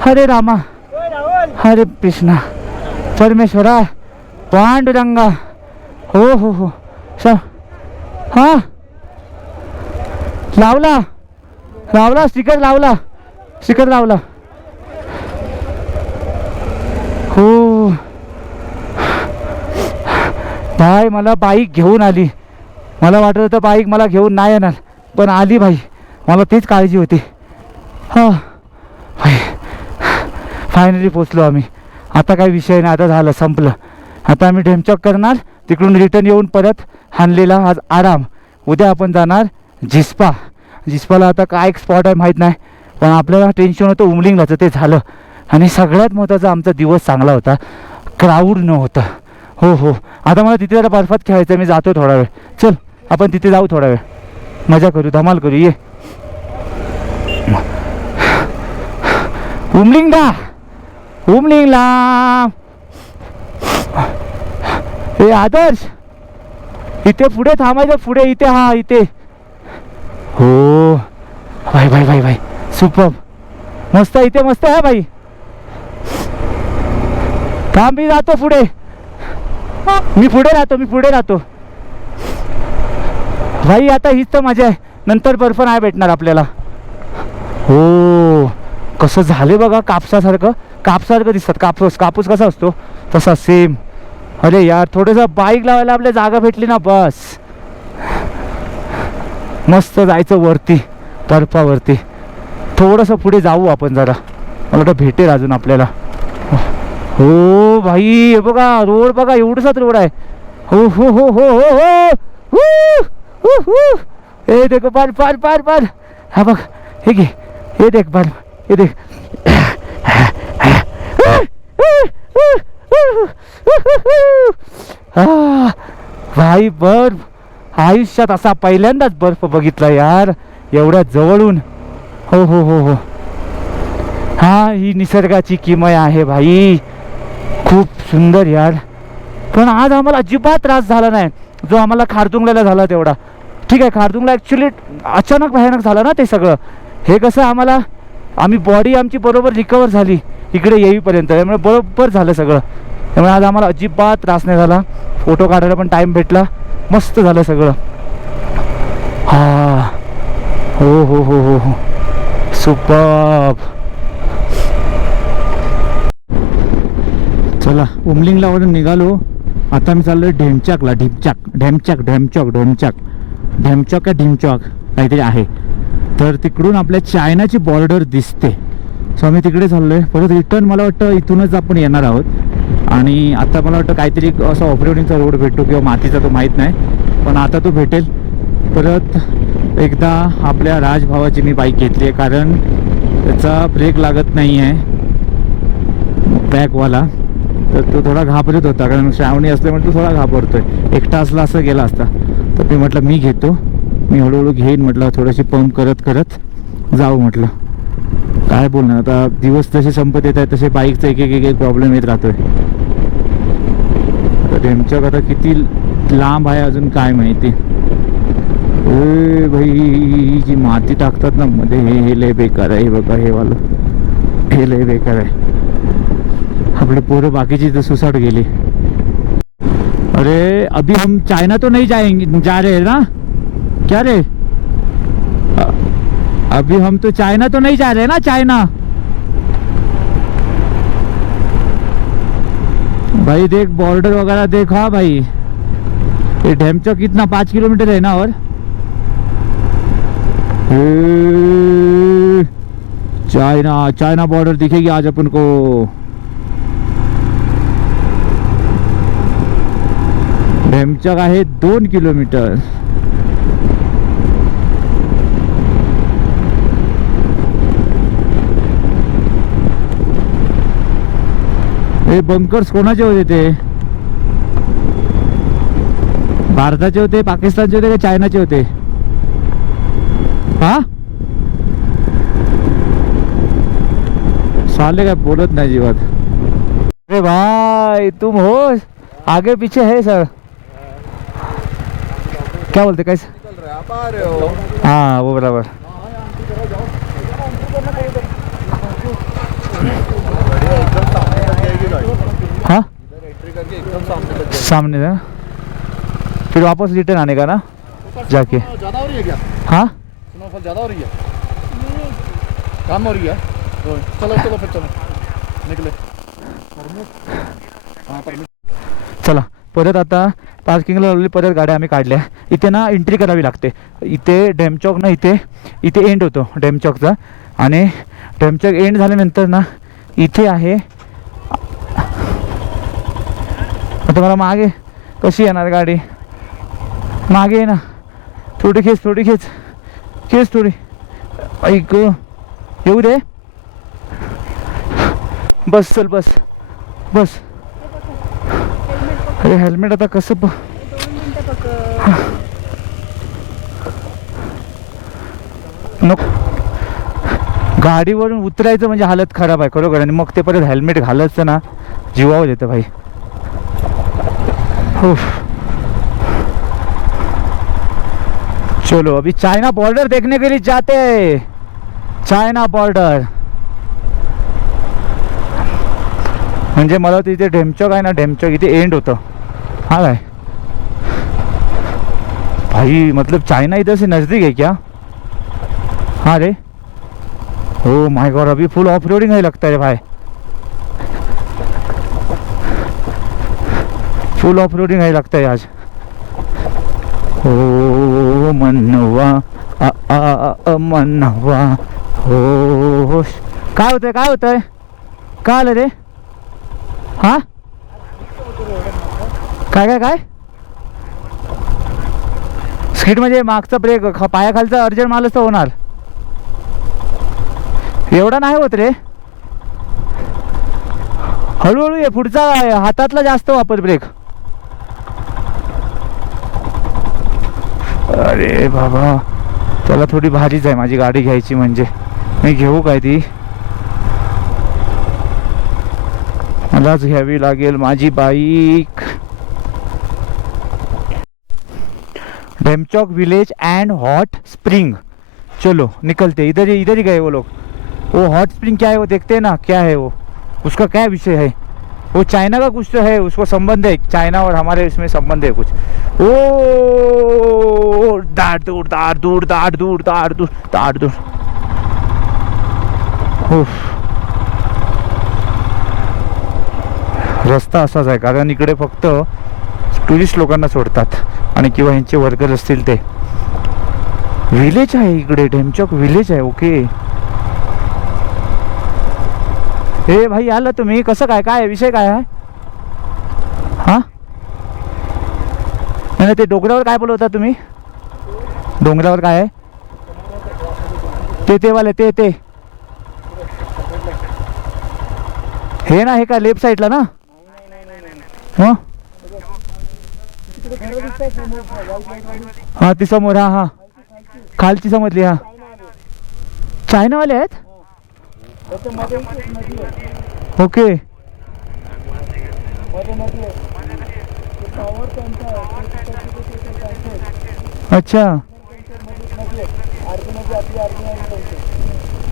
हरे रामा, हरे कृष्णा, परमेश्वरा, पांडुरंगा. हो सर. हाँ लावला स्टिकर लावला. हो भाई मला बाईक घेऊन आली. मला वाटत होतं बाईक मला घेऊन नाही येणार, पण आली भाई. मला तीच काळजी होती. हा भाई फायनली पोचलो आम्ही. आता काही विषय नाही, आता झालं, संपलं. आता आम्ही ढेमचौक करणार, तिकडून रिटर्न येऊन परत हानलेला आज आराम. उद्या आपण जाणार जिस्पाला. आता काय एक स्पॉट आहे माहीत नाही, पण आपल्याला टेन्शन होतं उमलिंगलाचं, ते झालं. आणि सगळ्यात महत्त्वाचा आमचा दिवस चांगला होता, क्राऊड नव्हतं. हो आता मला तिथे जरा बर्फात खेळायचं. मी जातो थोडा वेळ. चल आपण तिथे जाऊ, थोडा वेळ मजा करू, धमाल करू. ये उमलिंगला. हे आदर्श इथे पुढे थांबायचं, पुढे इथे. हा इथे. हो भाई सुपर मस्त, इथे मस्त आहे भाई. थांब, मी जातो पुढे. मी पुढे राहतो भाई. आता हीच तर मजा आहे, नंतर बर्फ नाही भेटणार आपल्याला. हो कसं झाले बघा, कापसासारखं दिसतात. कापूस कसा असतो तसा सेम. अरे यार थोडंसं बाईक लावायला आपल्या जागा भेटली ना, बस मस्त जायचं वरती, बर्फावरती. थोडंसं पुढे जाऊ आपण जरा, मला वाटतं भेटेल अजून आपल्याला. हो भाई हे बघा, रोड बघा, एवढाच रोड आहे. हो हे देखो पार. हा बघ, हे घे, हे देख पार, हे देख. भाई बर्फ आयुष्यात असा पहिल्यांदाच बर्फ बघितला यार, एवढ्या जवळून. हो हो हो हो, हा ही निसर्गाची किमया आहे भाई, खूप सुंदर यार. पण आज आम्हाला अजिबात त्रास झाला नाही जो आम्हाला खारदुंगला झाला तेवढा. ठीक आहे, खारदुंगला ॲक्च्युली अचानक भयानक झालं ना ते सगळं. हे कसं आम्ही बॉडी आमची बरोबर रिकवर झाली इकडे येईपर्यंत, त्यामुळे बरोबर झालं सगळं. त्यामुळे आज आम्हाला अजिबात त्रास नाही झाला, फोटो काढायला पण टाईम भेटला, मस्त झालं सगळं. हा हो हो हो हो हो, सुपर्ब. चला उमलिंगला वरून निघालो, आता मी चाललोय ढेमचॉकला. ढेमचॉक का ढिमचॉक काहीतरी आहे. तर तिकडून आपल्या चायनाची बॉर्डर दिसते, सो आम्ही तिकडे चाललोय. परत रिटर्न मला वाटतं इथूनच आपण येणार आहोत. आणि आता मला वाटतं काहीतरी असा ऑफरोडिंगचा रोड भेटतो किंवा मातीचा, तो माहीत नाही, पण आता तो भेटेल. परत एकदा आपल्या राजभावाची मी बाईक घेतली आहे, कारण त्याचा ब्रेक लागत नाही आहे बॅकवाला. तर तो थोडा घाबरत होता, कारण श्रावणी असल्यामुळे तो थोडा घाबरतोय. एकटा असला असं गेला असता. तर मी म्हटलं मी घेतो, मी हळूहळू घेईन म्हटलं, थोडीशी पंप करत करत जाऊ म्हटलं. काय बोलणार आता, दिवस जसे संपत येत आहेत तसे बाईकचा एक एक प्रॉब्लेम येत राहतोय. आता ढेमचॉक आता किती लांब आहे अजून काय माहिती. भाई जी माती टाकतात ना मध्ये, हे लय बेकार आहे. हे बघा हे वालं, हे लय बेकार आहे. आपले पोरं बाकीची तर सुसाट गेली. अरे अभी हम चाइना तो नहीं जाएंगे, जा रहे हैं ना क्या रे? अभी हम तो चाइना तो नहीं जा रहे ना, चाइना भाई देख बॉर्डर वगैरह देख. हाँ भाई ये ढेमचॉक कितना 5 किलोमीटर है ना. और चाइना बॉर्डर दिखेगी आज अपन को. ढेमचॉक आहे 2 किलोमीटर. हे बंकर्स कोणाचे होते ते? भारताचे होते, पाकिस्तानचे होते का चायनाचे होते? हा साले काय बोलत नाही जीवात. अरे भाई तुम हो, आगे पीछे है सर. क्या बोलते कैसे? हाँ वो बराबर. हाँ सामने था, फिर वापस रिटर्न आने का ना जाके. ज़्यादा हो रही है क्या? हाँ स्नोफॉल ज़्यादा हो रही है, कम हो रही है. चलो चलो फिर चलो निकले. हाँ परमिट. चला परत आता पार्किंगला लावलेली परत गाड्या आम्ही काढल्या. इथे ना एंट्री करावी लागते. इथे ढेमचॉक ना इथे एंड होतो ढेमचॉकचा. आणि ढेमचॉक एंड झाल्यानंतर ना इथे आहे. आता मला मागे कशी येणार गाडी, मागे आहे ना. थोडी खेच थोडी ऐक येऊ दे. बस चल बस. अरे हेल्मेट आता कसं नको, गाडीवरून उतरायचं म्हणजे हालत खराब आहे खरोखर. आणि मग ते परत हेल्मेट घालायचं ना, जीवावर येतं भाई. चलो अभी चाइना बॉर्डर देखने के लिए जाते हैं. चाइना बॉर्डर म्हणजे मला तिथे ढेमचॉक आहे ना, ढेमचॉक इथे एंड होतं. हाँ भाई भाई मतलब चाइना इधर से नज़दीक है क्या? हाँ रे, ओ माय गॉड अभी फुल ऑफ रोडिंग है लगता है भाई. फुल ऑफ रोडिंग है लगता है आज. ओ मनवा मनवा हो. काय होतंय काय आलं रे? हा काय स्किट म्हणजे मागचा ब्रेक पायाखालचा अर्जंट मालच तर होणार. एवढा नाही होत रे. हळूहळू ये, पुढचा हातातला जास्त वापर ब्रेक. अरे बाबा, त्याला थोडी भारीच आहे माझी गाडी घ्यायची म्हणजे. मी घेऊ काय ती? मलाच घ्यावी लागेल माझी bike. Demchok village end hot spring. चलो निकलते. इधर ही गए वो लोग. वो हॉट स्प्रिंग क्या है वो देखते हैं ना, क्या है वो, उसका क्या विषय है? वो चाइना का कुछ तो है, उसको संबंध है, चाइना और हमारे इसमें संबंध है कुछ. ओ दाड़ दूर दाड़ दूर दाड़ दूर दाड़ दूर दाड़ दूर. रस्ता असाच आहे कारण इकडे फक्त टुरिस्ट लोकांना सोडतात आणि किंवा यांचे वर्कर असतील ते. विलेज आहे इकडे, डेमचौक विलेज आहे. ओके. हे भाई आलं तुम्ही, कसं काय, काय विषय काय आहे? हां नाही ते डोंगरावर काय बोलवता तुम्ही? डोंगरावर काय आहे ते वाले ते हे ना, हे का लेफ्ट साईडला ना? हां हां ती समोर. हां हां खालची समजली. हां चायनावाले आहेत. ओके. अच्छा,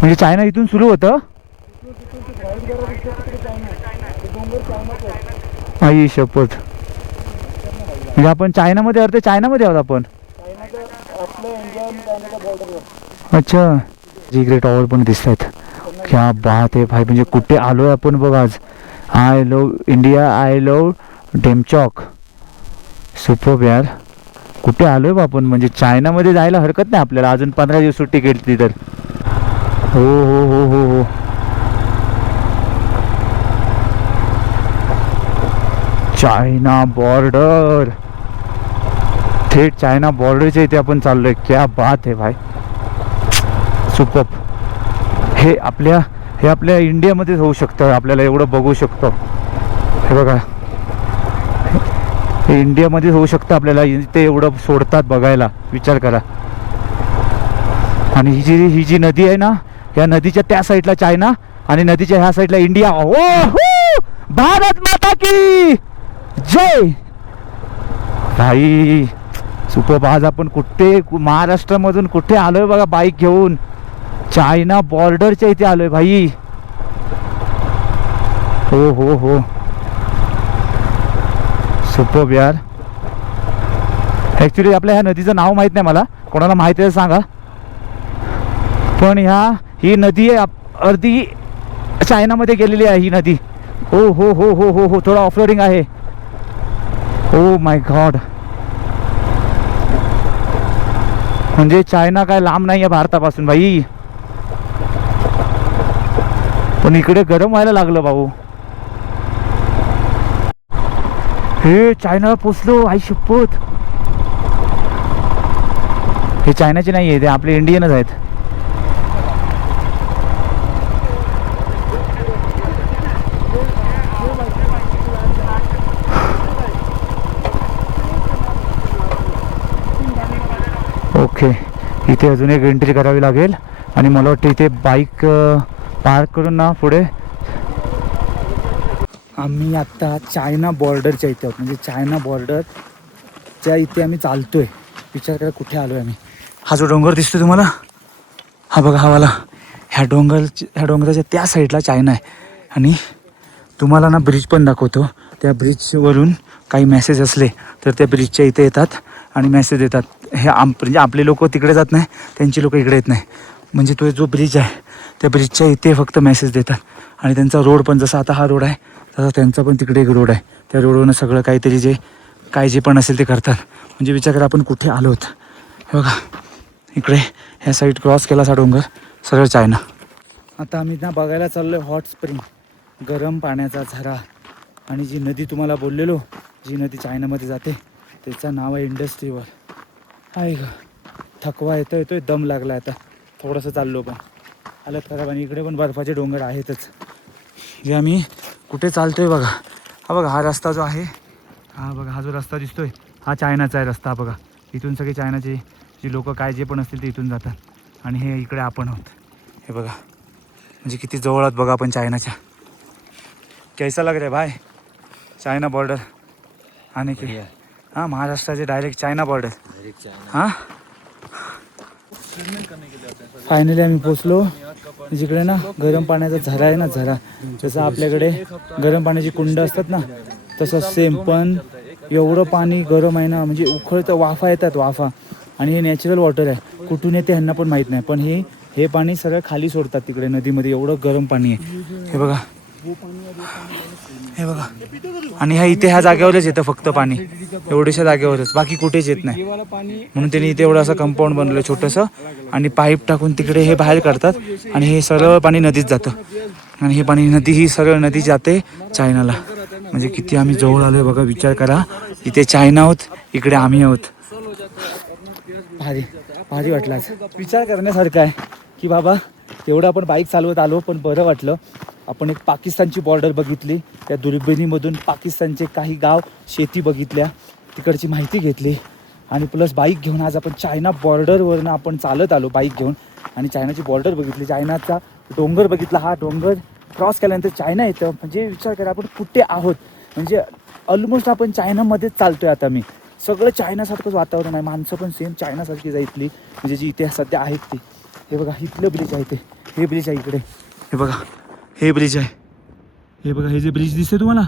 म्हणजे चायना इथून सुरू होतं. आई शपथ. म्हणजे आपण चायनामध्ये अर्थ चायनामध्ये आहोत आपण. अच्छा. इकडे टॉवर पण दिसत आहेत. क्या बात आहे भाई, म्हणजे कुठे आलोय आपण बघ आज. I love India, I love Demchok. Superb यार. कुठे आलोय बा आपण, म्हणजे चायनामध्ये जायला हरकत नाही आपल्याला. अजून 15 दिवस सुट्टी घेतली तर. हो हो हो हो हो. चायना बॉर्डर, थेट चायना बॉर्डरच्या इथे आपण चाललोय. क्या बात आहे भाई, सुपर्ब. हे आपल्या इंडियामध्येच होऊ शकतं. आपल्याला एवढं बघू शकतो. हे बघा, हे इंडियामध्ये होऊ शकतं. आपल्याला इथे एवढं सोडतात बघायला, विचार करा. आणि ही जी नदी आहे ना, या नदीच्या त्या साईडला चायना आणि नदीच्या ह्या साईडला इंडिया. ओ भारत माता की जय भाई. सुपर्ब. आज आपण कुठे महाराष्ट्रामधून कुठे आलोय बघा बाईक घेऊन. चायना बॉर्डरच्या इथे आलोय भाई. हो हो हो. सुपर्ब यार. ॲक्च्युली आपल्या ह्या नदीचं नाव माहीत नाही मला, कोणाला माहिती आहे सांगा. पण ही नदी आहे अर्धी चायनामध्ये गेलेली आहे ही नदी. हो हो हो हो हो हो. थोडा ऑफरोडिंग आहे. Oh my God. म्हणजे चायना काय लांब नाही आहे भारतापासून भाई. पण इकडे गरम व्हायला लागलं भाऊ. हे चायनाला पोचलो. आई शपथ. हे चायनाचे नाही आहे, ते आपले इंडियनच आहेत. ओके. इथे अजून एक एंट्री करावी लागेल आणि मला वाटतं इथे बाईक पार्क करून ना पुढे. आम्ही आत्ता चायना बॉर्डरच्या इथे आहोत. म्हणजे चायना बॉर्डरच्या इथे आम्ही चालतोय. विचार करा कुठे आलोय आम्ही. हा जो डोंगर दिसतोय तुम्हाला, हा बघा हा वाला. ह्या डोंगराच्या त्या साईडला चायना आहे. आणि तुम्हाला ना ब्रिज पण दाखवतो. त्या ब्रिजवरून काही मेसेज असले तर त्या ब्रिजच्या इथे येतात आणि मेसेज देतात. हे म्हणजे आपले लोक तिकडे जात नाही, त्यांची लोक इकडे येत नाही. म्हणजे तो जो ब्रिज आहे त्या ब्रिजच्या इथे फक्त मेसेज देतात. आणि त्यांचा रोड पण जसा आता हा रोड आहे तसा त्यांचा पण तिकडे एक रोड आहे. त्या रोडवरून सगळं काहीतरी जे पण असेल ते करतात. म्हणजे विचार करा आपण कुठे आलो आहोत. हे बघा इकडे ह्या साईड क्रॉस केला सा डोंगर, सगळं चायना. आता आम्ही ना बघायला चाललो आहे हॉट स्प्रिंग, गरम पाण्याचा झरा. आणि जी नदी तुम्हाला बोललेलो, जी नदी चायनामध्ये जाते त्याचं नाव आहे इंडस रिव्हर. आहे का थकवा येतोय, दम लागला. आता थोडंसं चाललो पण हालत खराब. आणि इकडे पण बर्फाचे डोंगर आहेतच जे आम्ही कुठे चालतोय बघा. हा बघा हा रस्ता जो आहे, हा बघा हा जो रस्ता दिसतोय हा चायनाचा आहे रस्ता बघा. इथून सगळे चायनाचे जी लोक काय जे पण असतील ते इथून जातात आणि हे इकडे आपण आहोत. हे बघा म्हणजे किती जवळ आहोत बघा आपण चायनाच्या. कैसा लग रहा है भाई चायना बॉर्डर आने के? हाँ महाराष्ट्राचे डायरेक्ट चायना बॉर्डर. हां फायनली आम्ही पोचलो. जिकडे ना गरम पाण्याचा झरा आहे ना, झरा जसं आपल्याकडे गरम पाण्याची कुंड असतात ना तसं सेम, पण एवढं पाणी गरम आहे ना, म्हणजे उखळतं, वाफा येतात वाफा. आणि हे नॅचरल वॉटर आहे, कुठून येते ह्यांना पण माहीत नाही, पण हे पाणी सगळं खाली सोडतात तिकडे नदीमध्ये. एवढं गरम पाणी आहे हे बघा, हे बघा. आणि ह्या जागेवरच येतं फक्त पाणी, एवढ्याशा जागेवरच, बाकी कुठेच येत नाही. म्हणून त्यांनी इथे एवढं असं कंपाऊंड बनवलं छोटंसं आणि पाईप टाकून तिकडे हे बाहेर काढतात आणि हे सरळ पाणी नदीत जातं. आणि हे पाणी ही सरळ नदी जाते चायनाला. म्हणजे किती आम्ही जवळ आलोय बघा, विचार करा. इथे चायना आहोत, इकडे आम्ही आहोत. भारी भारी वाटलं आज. विचार करण्यासारखं आहे की बाबा एवढं आपण बाईक चालवत आलो, पण बरं वाटलं. आपण एक पाकिस्तानची बॉर्डर बघितली, त्या दुर्बिणीमधून पाकिस्तानचे काही गाव, शेती बघितल्या, तिकडची माहिती घेतली आणि प्लस बाईक घेऊन आज आपण चायना बॉर्डरवरनं आपण चालत आलो बाईक घेऊन आणि चायनाची बॉर्डर बघितली, चायनाचा डोंगर बघितला. हा डोंगर क्रॉस केल्यानंतर चायना येतं. म्हणजे विचार करा आपण कुठे आहोत, म्हणजे ऑलमोस्ट आपण चायनामध्येच चालतोय आता. मी सगळं चायनासारखंच वातावरण आहे, माणसं पण सेम चायनासारखीच आहे इथली, म्हणजे जी इथे सध्या आहेत ती. हे बघा इथलं ब्रिज आहे, ते हे ब्रिज आहे इकडे, हे बघा हे ब्रिज आहे, हे बघा हे जे ब्रिज दिसते तुम्हाला,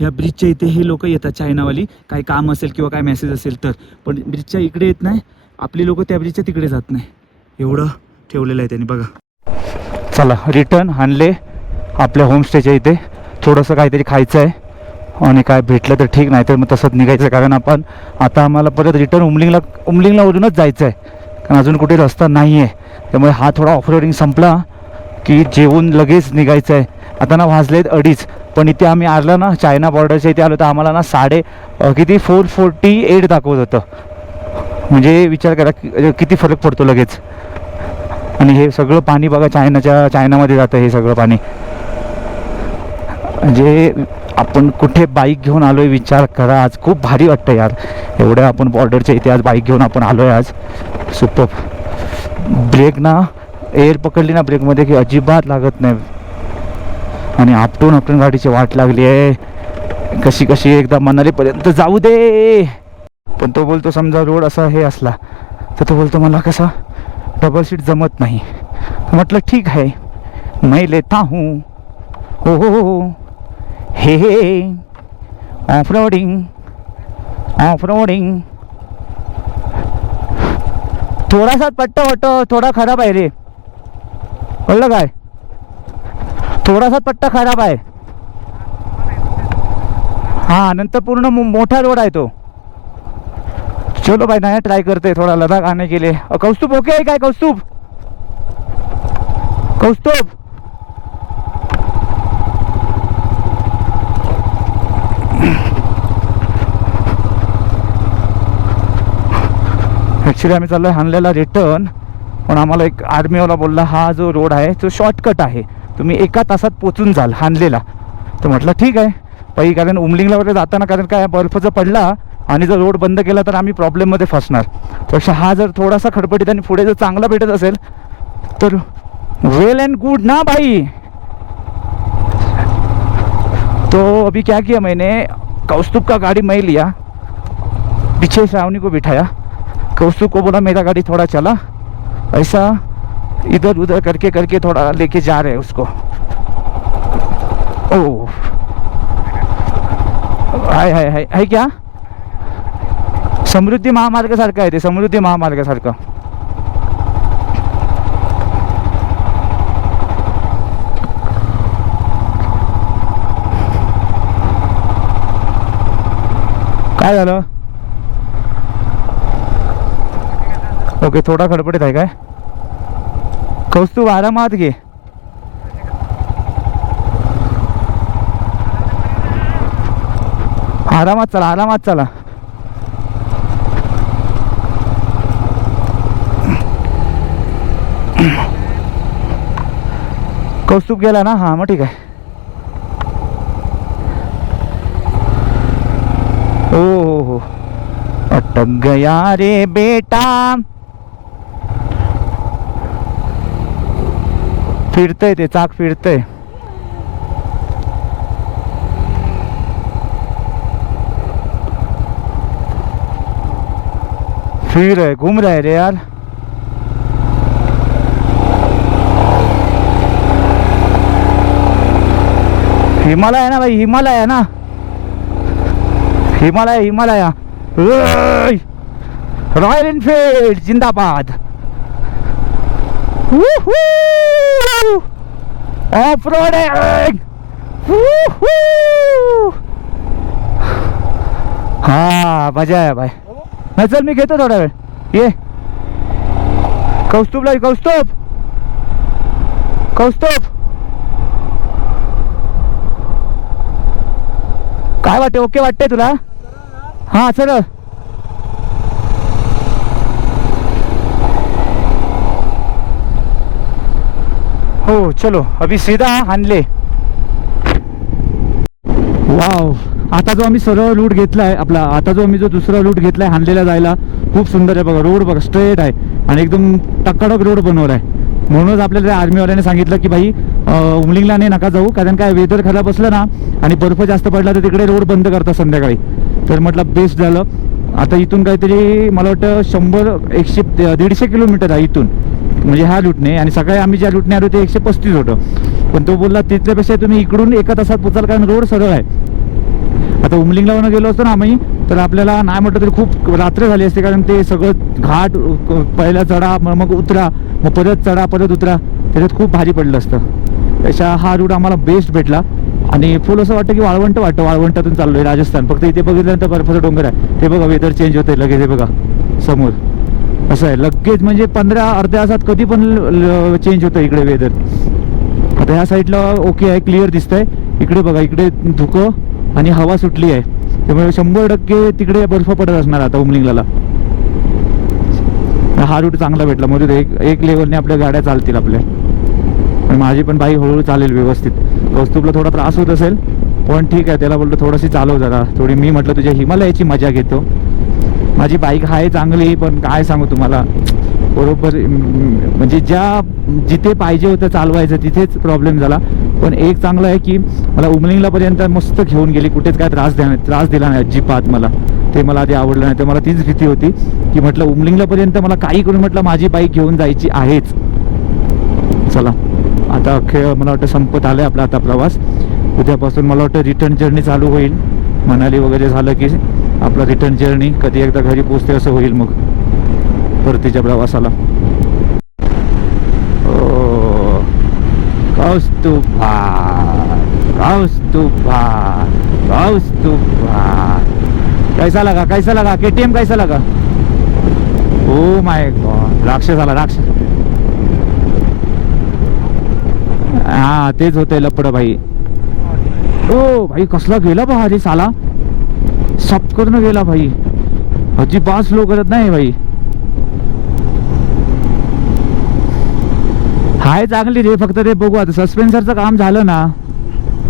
ह्या ब्रिजच्या इथे हे लोक येतात चायनावाली, काही काम असेल किंवा काय मेसेज असेल तर. पण ब्रिजच्या इकडे येत नाही, आपली लोक त्या ब्रिजच्या तिकडे जात नाही. एवढं ठेवलेलं आहे त्यांनी बघा. चला रिटर्न हानले आपल्या होमस्टेच्या इथे. थोडंसं काहीतरी खायचं आहे आणि काय भेटलं तर ठीक, नाही तर मग तसंच निघायचं. कारण आपण आता आम्हाला परत रिटर्न उमलिंगला वरूनच जायचं आहे, कारण अजून कुठे रस्ता नाही आहे. त्यामुळे हा थोडा ऑफरोडिंग संपला की जेवून लगेच निघायचं आहे. आता ना वाजलेत 2:30, पण इथे आम्ही आलो ना चायना बॉर्डरच्या इथे आलो तर आम्हाला ना 4:48 दाखवत होतं. म्हणजे विचार करा किती फरक पडतो लगेच. आणि हे सगळं पाणी बघा चायनामध्ये जातं हे सगळं पाणी. म्हणजे आपण कुठे बाईक घेऊन आलो आहे विचार करा. आज खूप भारी वाटतं यार, एवढ्या आपण बॉर्डरच्या इथे आज बाईक घेऊन आपण आलो आहे आज. सुपर. ब्रेक ना एअर पकडली ना ब्रेकमध्ये की अजिबात लागत नाही. आणि आपटून गाडीची वाट लागली आहे कशी एकदा मनालीपर्यंत जाऊ दे. पण तो बोलतो समजा रोड असा हे असला तर तो बोलतो मला कसा डबल सीट जमत नाही. म्हटलं ठीक आहे मैं लेता हूँ. हो हे ऑफ रोडिंग. थोडासा पट्टा वाटतो, थोडा खराब आहे रे, कळलं काय? थोडासा पट्टा खराब आहे. हा नंतर पूर्ण मोठा रोड आहे तो. चलो भाई नया ट्राई करते थोड़ा लद्दाख आने के लिए. कौस्तुभ ओके आहे काय? कौस्तुभ ॲक्च्युली आम्ही चाललो आहे हानलेला रिटर्न, पण आम्हाला एक आर्मीवाला बोलला हा जो रोड आहे तो शॉर्टकट आहे, तुम्ही 1 तासात पोचून जाल हानलेला. तर म्हटलं ठीक आहे पाई, कारण उमलिंगला वगैरे जाताना कारण काय बर्फ जर पडला आणि जर रोड बंद केला तर आम्ही प्रॉब्लेममध्ये फसणार. त्यापेक्षा हा जर थोडासा खडपटीत आणि पुढे जर चांगला भेटत असेल तर वेल अँड गुड ना भाई. तो अभी क्या किया मैंने, कौस्तुभ का गाड़ी मैं लिया, पीछे श्रावणी को बिठाया, कौस्तुभ को बोला मेरा गाड़ी थोड़ा चला, ऐसा इधर उधर करके थोड़ा लेके जा रहे हैं उसको. ओह हाय क्या समृद्धी महामार्गासारखं आहे ते, समृद्धी महामार्गासारखं. काय झालं? ओके थोडा खडपडीत आहे काय? कौस्तुभ आरामात घे. आरामात चला. कौस्तुभ गेला ना, हां मग ठीक आहे. हो अटक गया रे बेटा. फिरतंय ते चाक फिरतंय. फिर है घूम रहा है रे यार. हिमालय है ना भाई, हिमालय है ना, हिमालय हिमालय. रॉयल एनफील्ड जिंदाबाद. Off roading. हा मजा आहे भाई. नाही चल मी घेतो थोडा वेळ. ये कौस्तुभला, कौस्तुभ कौस्तुभ काय वाटते? ओके वाटते तुला? हाँ चल. हो चलो अभी सीधा हानले. वाव. आता जो आम्ही सरळ रूट घेतलाय आपला, आता जो आम्ही जो दुसरा रूट घेतलाय हानलेला जायला, खूप सुंदर आहे बघा. रोड बघा स्ट्रेट आहे आणि एकदम टकाटक रोड बनवलाय. म्हणूनच आपल्याला आर्मीवाल्याने सांगितलं की भाई उमलिंगला नाही नका जाऊ, कारण काय वेदर खराब असलं ना आणि बर्फ जास्त पडला तर तिकडे रोड बंद करतात संध्याकाळी. तर म्हटलं बेस्ट झालं. आता इथून काहीतरी मला वाटतं 100-150 किलोमीटर आहे इथून, म्हणजे ह्या रूटने. आणि सकाळी आम्ही ज्या रूटने आलो ते 135 होतं, पण तो बोलला तिथल्यापेक्षा तुम्ही इकडून 1 तासात पोचाल, कारण रोड सरळ आहे. आता उमलिंगला गेलो असतो ना आम्ही, तर आपल्याला नाही म्हटलं तरी खूप रात्र झाली असते, कारण ते सगळं घाट पहिला चढा मग उतरा, मग परत चढा परत उतरा, त्याच्यात खूप भारी पडलं असतं. त्याच्या हा रूट आम्हाला बेस्ट भेटला. आणि फुल असं वाटतं की वाळवंट वाटतं, वाळवंटातून चाललो आहे राजस्थान. फक्त इथे बघितल्यानंतर बर्फाचा डोंगर आहे. ते बघा वेदर चेंज होतंय लगेच, हे बघा समोर असं आहे लगेच, म्हणजे 15 अर्ध्या तासात कधी पण चेंज होतं इकडे वेदर. आता ह्या साईडला ओके आहे, क्लिअर दिसतंय. इकडे बघा, इकडे धुकं आणि हवा सुटली आहे, त्यामुळे 100% तिकडे बर्फ पडत असणार आता उमलिंगला. हा रूट चांगला भेटला, म्हणजे एक लेवलने आपल्या गाड्या चालतील आपल्या. आणि माझी पण बाईक हळूहळू चालेल व्यवस्थित. कौस्तुभला थोडा त्रास होत असेल, पण ठीक आहे, त्याला बोलतो थोडीशी चालव जरा थोडी. मी म्हटलं तुझ्या हिमालयाची मजा घेतो. माझी बाईक आहे चांगली, पण काय सांगू तुम्हाला, बरोबर म्हणजे जिथे पाहिजे होतं चालवायचं तिथेच प्रॉब्लेम झाला. पण एक चांगलं आहे की मला उमलिंगलापर्यंत मस्त घेऊन गेली, कुठेच काय त्रास दिला नाही अजिबात मला. ते मला आधी आवडलं नाही, तर मला तीच भीती होती की म्हटलं उमलिंगलापर्यंत मला काही करून म्हटलं माझी बाईक घेऊन जायची आहेच. चला आता खेळ मला वाटतं संपत आलं आपला आता प्रवास. उद्यापासून मला वाटतं रिटर्न जर्नी चालू होईल. मनाली वगैरे झालं की आपला रिटर्न जर्नी, कधी एकदा घरी पोचते असं होईल मग परतीच्या प्रवासाला. कौस्तुभा कौस्तुभा कौस्तुभा. कैसा लगा, कैसा लगा KTM, कैसा लगा? ओ माय गॉड, राक्षस आला राक्षस. हा तेच होतंय लपड भाई. ओ भाई कसला गेला बा रे साला, सपकरनं गेला भाई, अजिबात स्लो करत नाही भाई. हाय चांगली रे, फक्त ते बघू आता सस्पेन्सरचं काम झालं ना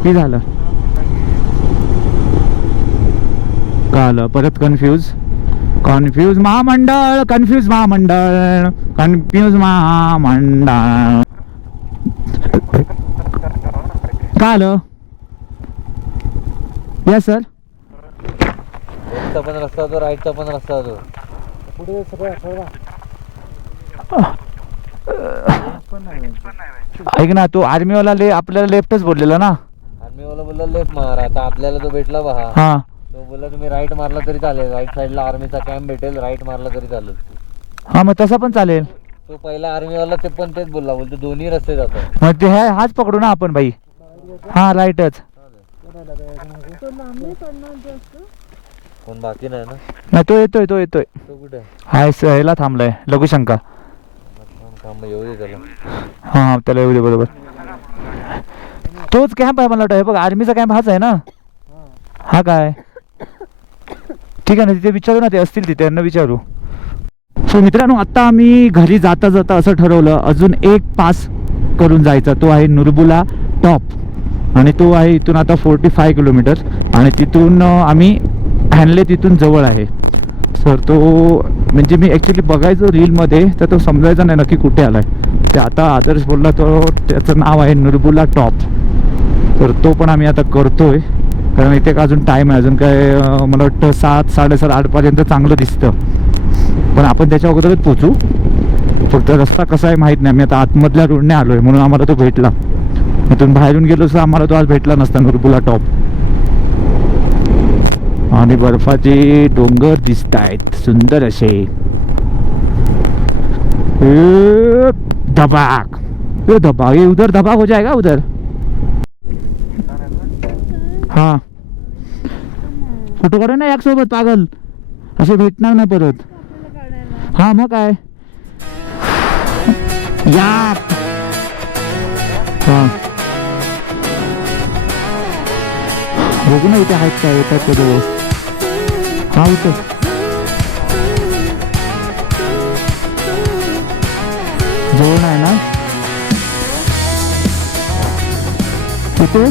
की झालं. कळलं परत कन्फ्यूज महामंडळ, कन्फ्यूज महामंडळ, कन्फ्यूज महामंडळ. कळलं? Yes sir. लेफ्टचा पण रस्ता होतो, राईटचा पण रस्ता होतो. पुढे सगळं ऐक ना, तो आर्मीवाला आपल्याला लेफ्टच बोललेला ना. आर्मीवाला बोलला लेफ्ट मार. आता आपल्याला तो भेटला बा हा, तो बोलला तुम्ही राईट मारला तरी चालेल, राईट साईडला आर्मीचा कॅम्प भेटेल, राईट मारला तरी चालेल. हा मग तसा पण चालेल. तो पहिला आर्मीवाला ते पण तेच बोलला, बोलतो दोन्ही रस्ते जातात. मग ते हाच पकडू ना आपण भाई. हा राईटच. कोण बाकी नाही ना? नाही तो येतोय तो कुठे हाय ह्याला थांबलाय लघुशंका. काम येऊ दे त्याला. हा त्याला येऊ दे, बरोबर तोच कॅम्प आहे मला वाटतं. हे बघ आर्मीचा कॅम्प हाच आहे ना. हा काय ठीक आहे ना, तिथे विचारू ना, ते असतील तिथे, त्यांना विचारू. सो मित्रांनो, आता आम्ही घरी जाता जाता असं ठरवलं अजून एक पास करून जायचा. तो आहे नुरबुला टॉप, आणि तो आहे इथून आता 45 किलोमीटर. आणि तिथून आम्ही हॅनले तिथून जवळ आहे. तर तो म्हणजे मी ॲक्च्युली बघायचो रीलमध्ये तर तो समजायचा नाही नक्की कुठे आला आहे. ते आता आदर्श बोलला तो त्याचं नाव आहे नुरबुला टॉप. तर तो पण आम्ही आता करतो आहे, कारण इथे का अजून टाईम आहे. अजून काय मला वाटतं 7, 7:30, 8पर्यंत चांगलं दिसतं. पण आपण त्याच्या अगोदरच पोचू. फक्त रस्ता कसा आहे माहीत नाही. मी आता आतमधल्या रोडने आलो आहे म्हणून आम्हाला तो भेटला. इथून बाहेरून गेलो तर आम्हाला तो आज भेटला नसता नुरबुला टॉप. आणि बर्फाचे डोंगर दिसत आहेत सुंदर असे. धबाक धबाक, ये उधर धबाक हो जाएगा उधर. हाँ फोटो काढू ना एक सोबत, पागल असे भेटणार नाही परत. हा मग काय या. हा बघू ना इथे आहेत काय, येतात का जवळ. हा इथं जवळ नाही ना तिथे.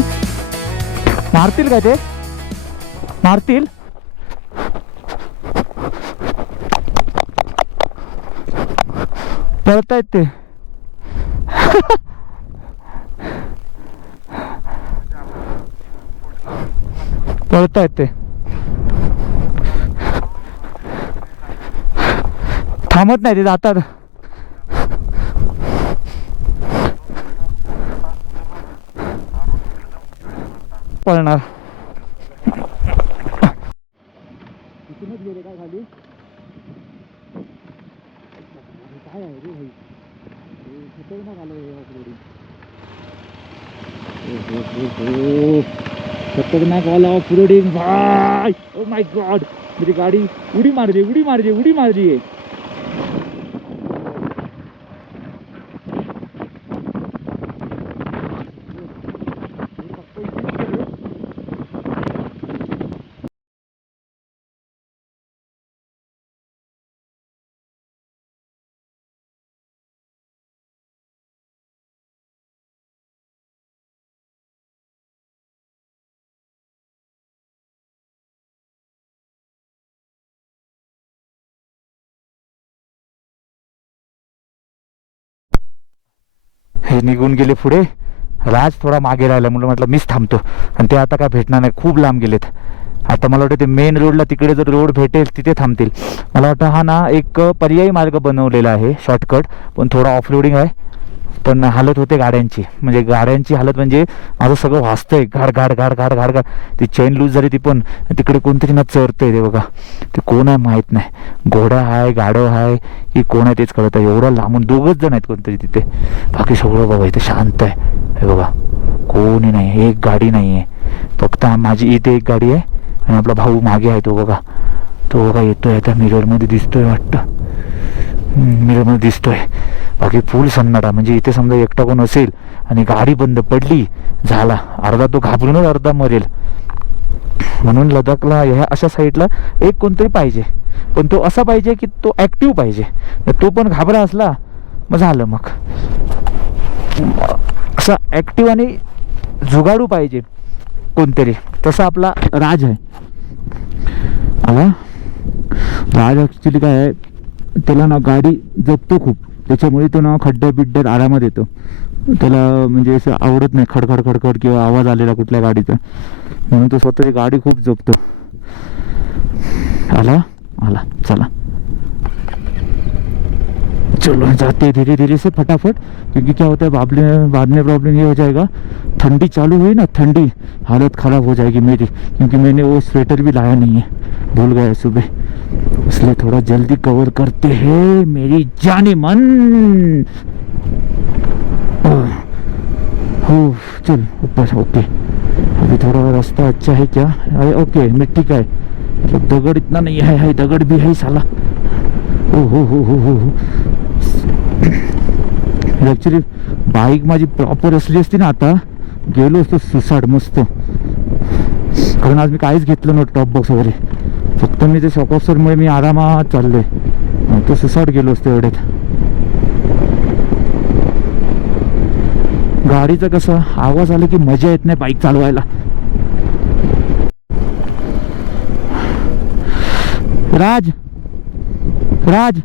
मारतील का ते, मारतील. पळतायत ते. पळतायत ते. थांबत नाही ते, जातात. पळणार. इथूनच गेले काय खाली. काय आहे रे भाई, खतरनाक आलं ऑफरोडिंग. खतरनाक वाला ऑफरोडिंग भाई. ओ माय गॉड, मेरी गाड़ी उड़ी मार दी, उड़ी मार दी, उड़ी मार दी है. हे निघून गेले पुढे. राज थोडा मागे राहिला म्हणून म्हटलं मीच थांबतो. आणि ते आता काय भेटणार नाही, खूप लांब गेलेत. आता मला वाटतं ते मेन रोडला तिकडे जर रोड भेटेल तिथे थांबतील. मला वाटतं हा ना एक पर्यायी मार्ग बनवलेला आहे शॉर्टकट, पण थोडा ऑफ रोडिंग आहे. पण हालत होते गाड्यांची, म्हणजे गाड्यांची हालत म्हणजे माझं सगळं वाजतंय घाड घाड घाड घाड घाड घाड. ती चेन लूज झाली ती पण. तिकडे कोणतरी ना चरतंय ते बघा. ते कोण आहे माहीत नाही. घोडा आहे, गाढव आहे की कोण आहे तेच कळत आहे. एवढं लांबून 2च जण आहेत कोणतरी तिथे. बाकी सगळं बघा इथे शांत आहे. हे बघा कोणी नाही, एक गाडी नाही आहे. फक्त माझी इथे एक गाडी आहे आणि आपला भाऊ मागे आहे तो बघा. तो बघा येतोय आता, मिररमध्ये दिसतोय वाटतं, मिररमध्ये दिसतोय. बाकी फुल सन्नाटा. म्हणजे इथे समजा एकटा कोण असेल आणि गाडी बंद पडली झाला, अर्धा तो घाबरूनच अर्धा मरेल. म्हणून लडाखला ह्या अशा साईडला एक कोणतरी पाहिजे, पण तो असा पाहिजे की तो ॲक्टिव्ह पाहिजे. तो पण घाबरा असला मग झालं. मग असा ॲक्टिव्ह आणि जुगाडू पाहिजे कोणतरी. तसा आपला राज आहे. आला राज. ॲक्च्युली काय आहे, त्याला ना गाडी जपतो खूप, त्याच्यामुळे तो ना खड्ड्या बिड्ड्यात आरामात येतो. त्याला म्हणजे असं आवडत नाही खडखड खडखड किंवा आवाज आलेला कुठल्या गाडीचा, म्हणून तो स्वतःची गाडी खूप जपतो. आला आला चला चलो जाते धीरे धीरे से फटाफट, क्योंकि क्या होता है बाद में प्रॉब्लम ये हो जाएगा, ठंडी चालू हुई ना, ठंडी हालत ख़राब हो जाएगी मेरी, क्योंकि मैंने वो स्वेटर भी लाया नहीं है, भूल गया सुबह, इसलिए थोड़ा जल्दी कवर करते हैं मेरी जाने मन. हो चल ऊपर. ओके अभी थोड़ा रास्ता अच्छा है क्या. अरे ओके मिट्टी का है, मतलब दगड़ इतना नहीं है, दगड़ भी है साला. हो. ॲक्च्युली बाईक माझी प्रॉपर असली असती ना आता गेलो असतो सुसाट मस्त. कारण आज मी काहीच घेतलं नव्हतं टॉप बॉक्स वगैरे, फक्त मी ते शॉकऑफसरमुळे मी आरामात चाललोय. तो सुसाट गेलो असतो एवढ्यात. गाडीचा कसा आवाज आला की मजा येत नाही बाईक चालवायला. राज राज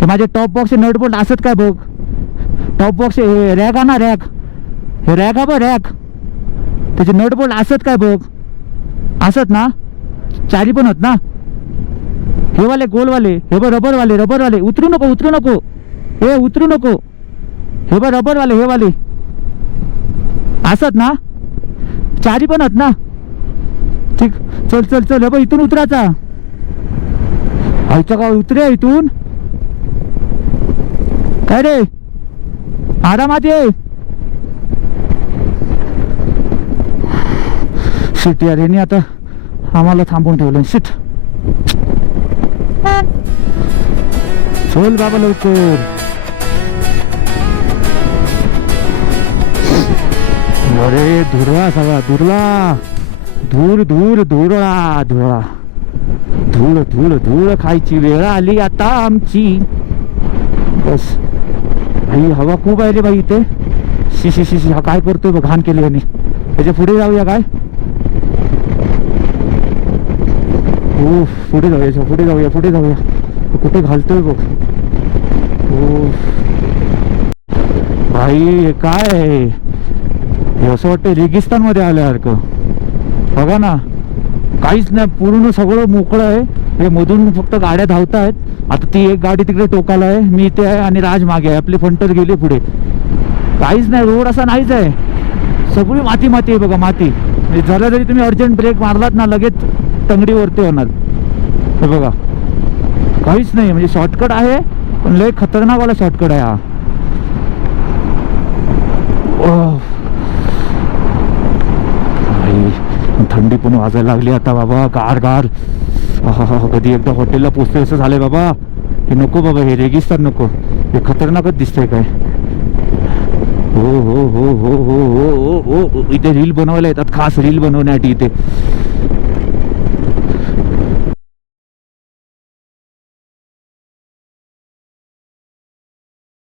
हे माझे टॉप बॉक्स नट बोल्ट असत काय बघ. टॉप बॉक्स हे रॅक ना रॅक, हे रॅक हा बघ रॅक, त्याचे नट बोल्ट असत काय बघ. असत ना चारी पण होत ना. हे वाले गोलवाले, हे बघ रबरवाले, रबरवाले उतरू नको उतरू नको, हे उतरू नको. हे बघ रबरवाले, हे वाले असत ना चारी पण होत ना. ठीक चल चल चल. हे बघ इथून उतरायचा. आईच्या गाव उतरे इथून. काय रे आरामात ये. सीट यार यांनी आता आम्हाला थांबवून ठेवलं. सीट चल बाबा लवकर. अरे धुरळा सगळा धुरळा, धूळ धूळ धुरळा धुरळा, धूळ धूळ धूळ खायची वेळ आली आता आमची. बस भाई हवा खूप आहे रे भाई इथे. शिशी शिशी हा काय करतोय बघ, घाण केली याने. त्याच्या पुढे जाऊया काय. हो पुढे जाऊया, पुढे जाऊया, पुढे जाऊया. कुठे घालतोय बघ. हो भाई हे काय आहे हे, असं वाटतं रेगिस्तान मध्ये आल्यासारखं. बघा ना काहीच नाही, पूर्ण सगळं मोकळं आहे. हे मधून फक्त गाड्या धावत आहेत. आता ती एक गाडी तिकडे टोकाला आहे, मी इथे आहे आणि राज मागे आहे. आपली फंटर गेली पुढे. काहीच नाही, रोड असा नाहीच आहे. सगळी माती माती आहे बघा, माती. म्हणजे जरा जरी तुम्ही अर्जंट ब्रेक मारलात ना लगेच टंगडीवरती होणार. हे बघा काहीच नाही, म्हणजे शॉर्टकट आहे पण लय खतरनाक वाला शॉर्टकट आहे हा. थंडी पण वाजायला लागली आता बाबा, गार गार. कधी एकदा हॉटेलला पोचतोय असं झालंय बाबा. हे नको बाबा, हे रेगिस्तान नको, हे खतरनाकच दिसतंय काय. हो हो हो हो हो हो हो हो. इथे रील बनवायला येतात, खास रील बनवण्यासाठी इथे.